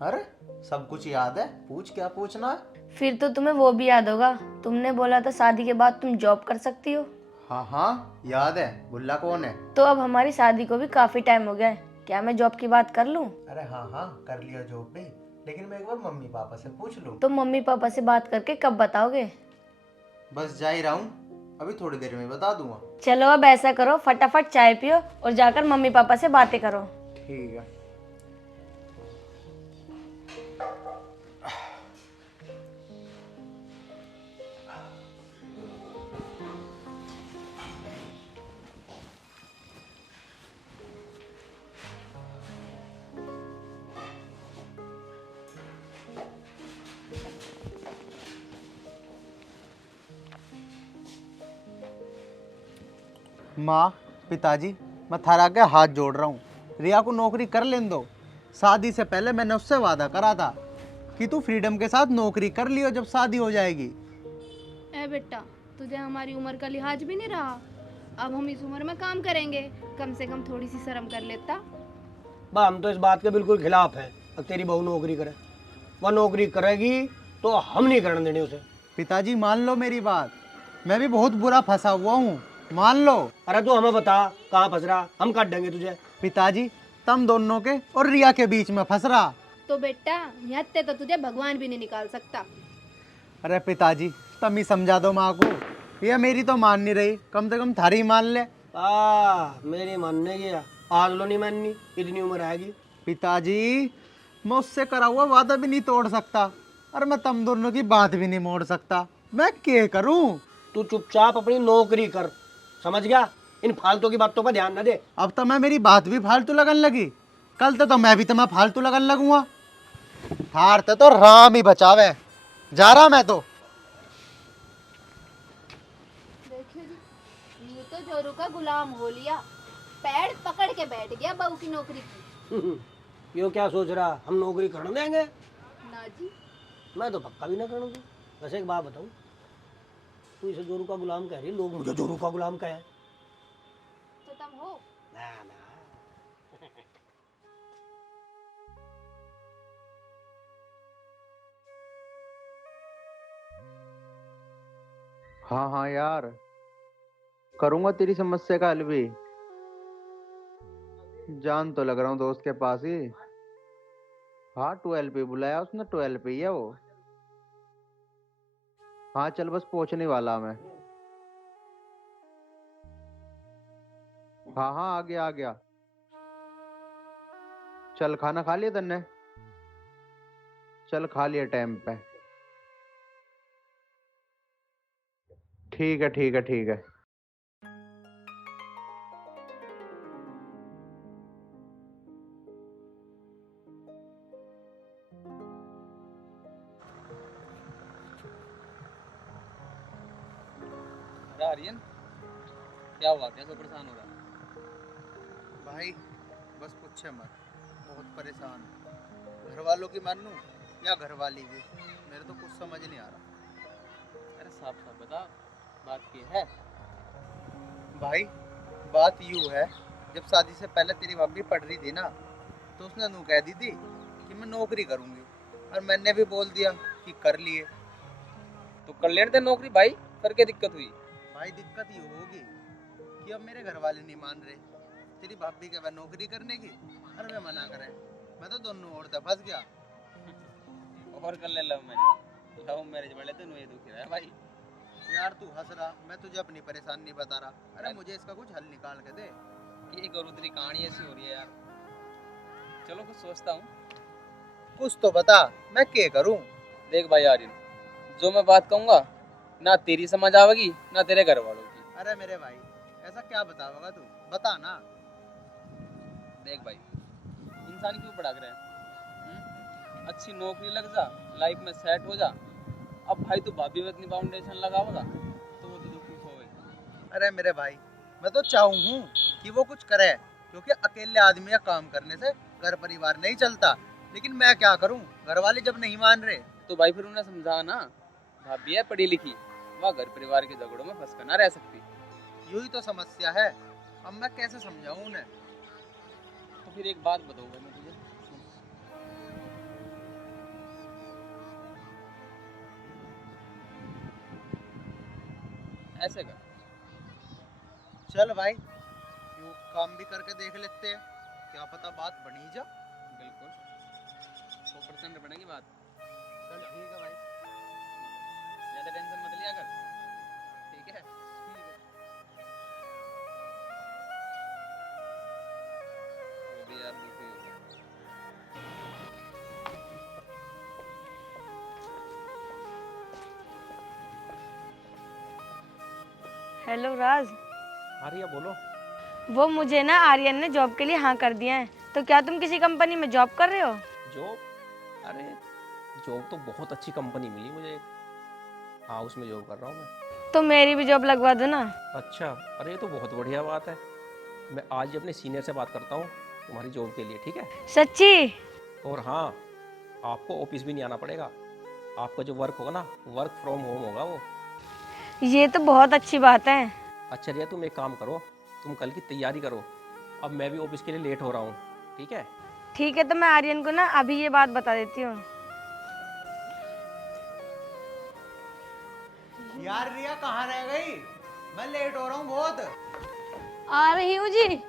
अरे सब कुछ याद है, पूछ क्या पूछना है। फिर तो तुम्हें वो भी याद होगा, तुमने बोला था शादी के बाद तुम जॉब कर सकती हो। हाँ हाँ याद है, बुल्ला कौन है? तो अब हमारी शादी को भी काफी टाइम हो गया है, क्या मैं जॉब की बात कर लूं? अरे हाँ हाँ कर लिया जॉब भी, लेकिन मैं एक बार मम्मी पापा से पूछ लूँ। तो मम्मी पापा से बात करके कब बताओगे? बस जा ही रहा हूँ, अभी थोड़ी देर में बता दूंगा। चलो अब ऐसा करो, फटाफट चाय पियो और जाकर मम्मी पापा से बातें करो। ठीक है। माँ पिताजी, मैं थारा के हाथ जोड़ रहा हूँ, रिया को नौकरी कर लेने दो, शादी से पहले मैंने उससे वादा करा था कि तू फ्रीडम के साथ नौकरी कर लियो जब शादी हो जाएगी। ए बेटा, तुझे हमारी उम्र का लिहाज भी नहीं रहा। अब हम इस उम्र में काम करेंगे, कम से कम थोड़ी सी शर्म कर लेता। बा हम तो इस बात के बिल्कुल खिलाफ हैं। अब तेरी बहू नौकरी करे, वह नौकरी करेगी तो हम नहीं करने देंगे उसे। पिताजी मान लो मेरी बात, मैं भी बहुत बुरा फंसा हुआ हूँ, मान लो। अरे तू हमें बता कहाँ फंस रहा, हम काट देंगे तुझे। पिताजी तुम दोनों के और रिया के बीच में फंस रहा। तो बेटा, यहाँ तो तुझे भगवान भी नहीं निकाल सकता। अरे पिताजी तुम ही समझा दो माँ को, ये मेरी तो मान नहीं रही, कम से कम थारी मान ले। मेरी मानने की आज लो नहीं माननी, इतनी उम्र आएगी। पिताजी मैं उससे करा हुआ वादा भी नहीं तोड़ सकता, और मैं तुम दोनों की बात भी नहीं मोड़ सकता। मैं क्या करूं? तू चुपचाप अपनी नौकरी कर, समझ गया? इन फालतू की बातों पर ध्यान न दे। अब तो मैं मेरी बात भी फालतू लगन लगी, कल तो मैं भी तुम्हें फालतू लगन लगूंगा। हार तो राम ही बचावे, जा रहा मैं तो। देखिए जी, ये तो जोरू का गुलाम हो लिया, पैर पकड़ के बैठ गया बहू की नौकरी की। यो क्या सोच रहा, हम नौकरी करने देंगे? ना जी। मैं तो पक्का भी ना करूँगी। वैसे एक बात बताऊँ, तू इसे जोरू का गुलाम कह रही, लोग मुझे जोरू का गुलाम कहे। तो तुम हो? ना ना। हाँ हाँ यार, करूंगा तेरी समस्या का हल भी। जान तो लग रहा हूँ दोस्त के पास ही। हाँ 12 पे बुलाया उसने, 12 पे ही है वो। हाँ चल बस पहुंचने वाला मैं। हाँ हाँ आ गया आ गया। चल खाना खा लिया तन्ने? चल खा लिया टाइम पे। ठीक है ठीक है ठीक है। आर्यन, क्या हुआ? कैसे परेशान हो रहा है? भाई बस पूछे मत, बहुत परेशान। घर वालों की मानूं या घर वाली की, मेरे तो कुछ समझ नहीं आ रहा। अरे साफ साफ बता, बात की है? भाई बात यूँ है, जब शादी से पहले तेरी भाभी पढ़ रही थी ना, तो उसने नू कह दी थी कि मैं नौकरी करूंगी, और मैंने भी बोल दिया कि कर लिए। तो कर लेने दे नौकरी भाई, सर क्या दिक्कत हुई? भाई दिक्कत ये होगी कि अब मेरे घर वाले नहीं मान रहे, तेरी भाभी के बाद नौकरी करने की, और मैं मना करे। मैं तो दोनों ओर से फंस गया। और कर ले लव मैरिज। लव मैरिज वाले तो ये दुखी रहा है भाई। यार तू हंस रहा, मैं तुझे अपनी परेशानी बता रहा। अरे मुझे इसका कुछ हल निकाल के दे। ये करूँ, तेरी कहानी ऐसी हो रही है यार। चलो कुछ सोचता हूँ। कुछ तो बता, मैं क्या करूँ? देख भाई आर्यन, जो मैं बात कहूँगा ना तेरी समझ आवेगी ना तेरे घर वालों की। अरे मेरे भाई ऐसा क्या बताओगा तू, बता ना। देख भाई, इंसान क्यों भड़क रहा है? अच्छी नौकरी लग जा, लाइफ में सेट हो जा। अब भाई तू भाभी में इतनी फाउंडेशन लगाओगा तो वो तो दुखी होगा। अरे मेरे भाई मैं तो चाहूँ कि वो कुछ करे, क्योंकि अकेले आदमी का काम करने से घर परिवार नहीं चलता। लेकिन मैं क्या करूँ, घर वाले जब नहीं मान रहे। तो भाई फिर उन्हें समझा ना, भाभी है पढ़ी लिखी, वह घर परिवार के झगड़ों में फंस कर ना रह सकती। यही तो समस्या है, अब मैं कैसे समझाऊं उन्हें? तो फिर एक बात बताऊंगा मैं तुझे, ऐसे कर। चल भाई यूं काम भी करके देख लेते हैं, क्या पता बात बनी जा। बिल्कुल 100% बनेगी बात। चल ठीक है भाई, ज्यादा टेंशन मत लिया कर, ठीक है? वो भी यार दुखी हो गया। हेलो राज। हाँ रिया बोलो। वो मुझे ना आर्यन ने जॉब के लिए हाँ कर दिया है, तो क्या तुम किसी कंपनी में जॉब कर रहे हो? जॉब? अरे जॉब तो बहुत अच्छी कंपनी मिली मुझे। हाँ उसमें जॉब कर रहा हूँ मैं। तो मेरी भी जॉब लगवा दो ना। अच्छा, अरे ये तो बहुत बढ़िया बात है। मैं आज ही अपने सीनियर से बात करता हूँ, तुम्हारी जॉब के लिए, ठीक है। सच्ची? और हाँ, आपको ऑफिस भी नहीं आना पड़ेगा। आपका जो वर्क होगा ना, वर्क फ्रॉम होम होगा वो। ये तो बहुत अच्छी बात है। अच्छा रिया, तुम एक काम करो, तुम कल की तैयारी करो। अब मैं भी ऑफिस के लिए लेट हो रहा हूँ, ठीक है। ठीक है, तो मैं आर्यन को ना अभी ये बात बता देती हूँ। यार रिया कहाँ रह गई? मैं लेट हो रहा हूँ बहुत। आ रही हूँ जी।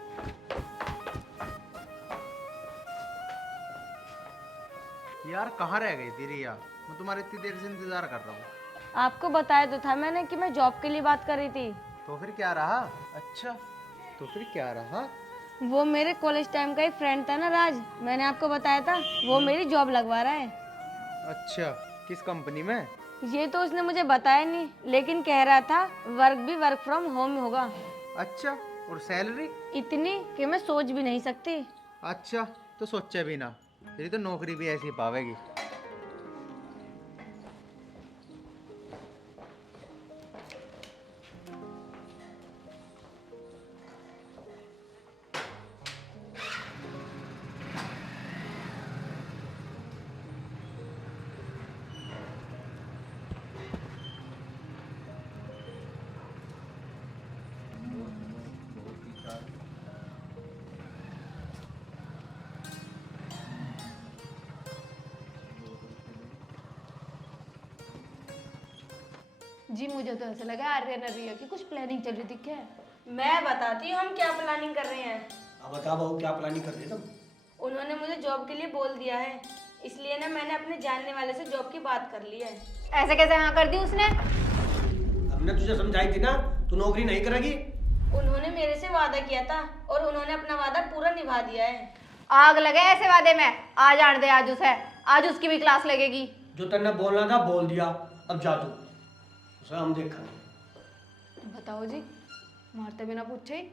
यार कहाँ रह गई थी रिया? मैं तुम्हारे इतनी देर से इंतजार कर रहा हूँ। आपको बताया तो था मैंने कि मैं जॉब के लिए बात कर रही थी। तो फिर क्या रहा? अच्छा, तो फिर क्या रहा? वो मेरे कॉलेज टाइम का एक फ्रेंड था ना, राज, मैंने आपको बताया था, वो मेरी जॉब लगवा रहा है। अच्छा, किस कंपनी में? ये तो उसने मुझे बताया नहीं, लेकिन कह रहा था वर्क भी वर्क फ्रॉम होम होगा। अच्छा, और सैलरी? इतनी कि मैं सोच भी नहीं सकती। अच्छा, तो सोचे भी ना, तेरी तो नौकरी भी ऐसी पावेगी। जी मुझे तो ऐसा लगा आर्यन और रिया की कुछ प्लानिंग चल रही थी। क्या? मैं बताती हूँ हम क्या प्लानिंग कर रहे हैं। अब बता बहू, क्या प्लानिंग कर रही है तुम? उन्होंने मुझे जॉब के लिए बोल दिया है, इसलिए ना मैंने अपने जानने वाले से जॉब की बात कर ली है। ऐसे कैसे हाँ कर दी उसने? हमने तुझे समझाई थी ना, तू नौकरी नहीं करेगी। उन्होंने मेरे से वादा किया था और उन्होंने अपना वादा पूरा निभा दिया है। आग लगे ऐसे वादे में। आ जान दे आज उसे, आज उसकी भी क्लास लगेगी। जो तेने बोलना था बोल दिया, अब जा तू, उसे हम देखेंगे। बताओ जी, मारते बिना पूछे ही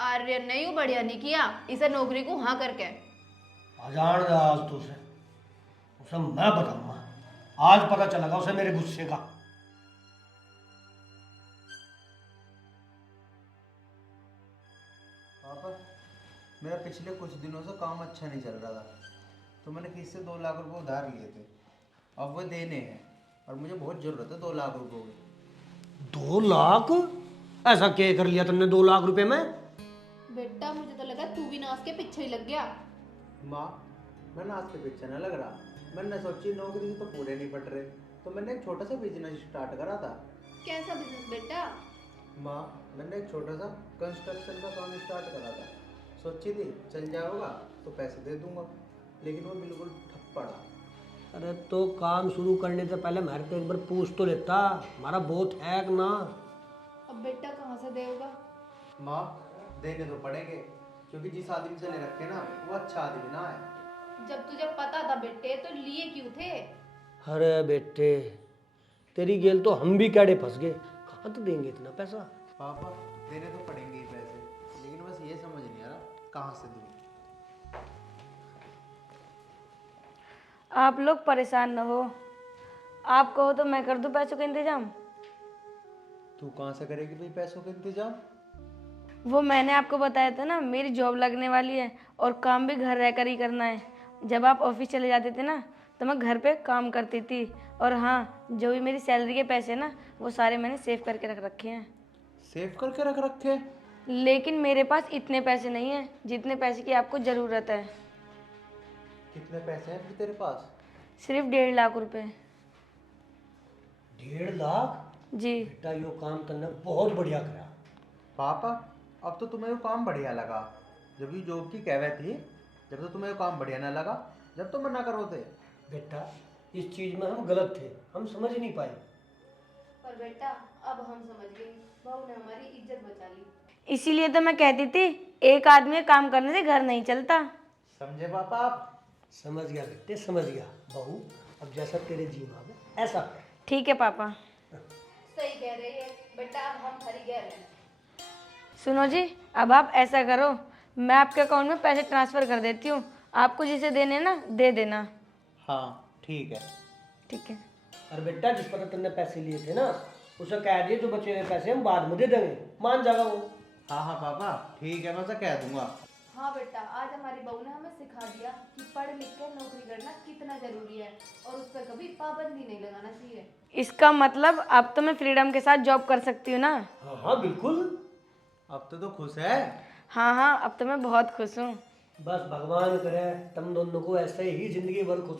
आर्यन ने यूं बढ़िया नहीं किया इसे नौकरी को हाँ करके। आजान दे आज तो उसे मैं बताऊंगा। आज पता चलेगा उसे मेरे गुस्से का। पापा, मेरा पिछले कुछ दिनों से काम अच्छा नहीं चल रहा था, तो मैंने किसी से 2 लाख रुपए उधार लिए थे। अब वो देने हैं और मुझे बहुत ज़रूरत है 2 लाख रुपए की। 2 लाख? ऐसा क्या कर लिया तुमने 2 लाख रुपए में? बेटा मुझे तो लगा तू भी नाच के पीछे ही लग गया। माँ, मैं नाच के पीछे न लग रहा। मैंने सोची नौकरी से तो पूरे नहीं पट रहे, तो मैंने एक छोटा सा बिजनेस स्टार्ट करा था। कैसा बिजनेस बेटा? माँ, मैंने एक छोटा सा कंस्ट्रक्शन का काम स्टार्ट करा था। सोची थी चल जाएगा तो पैसे दे दूंगा, लेकिन वो बिल्कुल ठप पड़ा। अरे तो काम शुरू करने से पहले मेरे को एक बार पूछ तो लेता, हमारा बहुत है ना। अब बेटा कहाँ से देगा? माँ, देने तो पड़ेंगे, क्योंकि जिस आदमी से ले रखे ना वो अच्छा आदमी ना है। जब तुझे पता था बेटे तो लिए क्यों थे? अरे बेटे, तेरी गेल तो हम भी कैडे फंस गए। कहाँ तो देंगे इतना पैसा? पापा, देने तो पड़ेंगे ही पैसे, लेकिन बस ये समझ नहीं आ रहा कहाँ से दूँ। आप लोग परेशान न हो, आप कहो तो मैं कर दूं पैसों का इंतजाम। तू कहाँ से करेगी भाई पैसों का इंतजाम? वो मैंने आपको बताया था ना, मेरी जॉब लगने वाली है और काम भी घर रहकर ही करना है। जब आप ऑफिस चले जाते थे ना, तो मैं घर पे काम करती थी। और हाँ, जो भी मेरी सैलरी के पैसे ना, वो सारे मैंने सेव करके रख रखे हैं। सेव करके रख रखे? लेकिन मेरे पास इतने पैसे नहीं हैं जितने पैसे की आपको ज़रूरत है। कितने पैसे हैं फिर तेरे पास? सिर्फ 1.5 लाख रुपए। 1.5 लाख? जी। बेटा यो काम तुमने बहुत बढ़िया करा। पापा, अब तो तुम्हें वो काम बढ़िया लगा। जब ये जॉब की कहवत थी, जब तो तुम्हें वो काम बढ़िया ना लगा, जब तो मना करो थे। बेटा इस चीज में हम गलत थे, हम समझ नहीं पाए। पर बेटा अब हम समझ गए, बहू ने हमारी इज्जत बचा ली। इसीलिए तो मैं कहती थी, एक आदमी काम करने से घर नहीं चलता। समझे पापा आप? समझ गया बेटे, समझ गया। बहू, अब जैसा तेरे जी में आवे ऐसा कर। ठीक है पापा। सही कह रही है बेटा, अब हम खरी गए हैं। सुनो जी, अब आप ऐसा करो, मैं आपके अकाउंट में पैसे ट्रांसफ़र कर देती हूँ, आपको जिसे देने ना दे देना। हाँ ठीक है। ठीक है। और बेटा जिस पर तुमने पैसे लिए थे ना, उसे कह दिए जो बचे हुए पैसे हम बाद में दे देंगे, मान जाएगा वो। हाँ हाँ पापा ठीक है, मैं उसे कह दूंगा। हाँ बेटा, आज हमारी बहू ने हमें सिखा दिया कि पढ़ लिख कर नौकरी करना कितना जरूरी है और उस पर कभी पाबंदी नहीं लगाना चाहिए। इसका मतलब अब तो मैं फ्रीडम के साथ जॉब कर सकती हूँ ना? हाँ हाँ बिल्कुल। अब तो खुश है। हाँ हाँ, अब तो मैं बहुत खुश हूँ। बस भगवान करे तुम दोनों को ऐसे ही जिंदगी भर खुश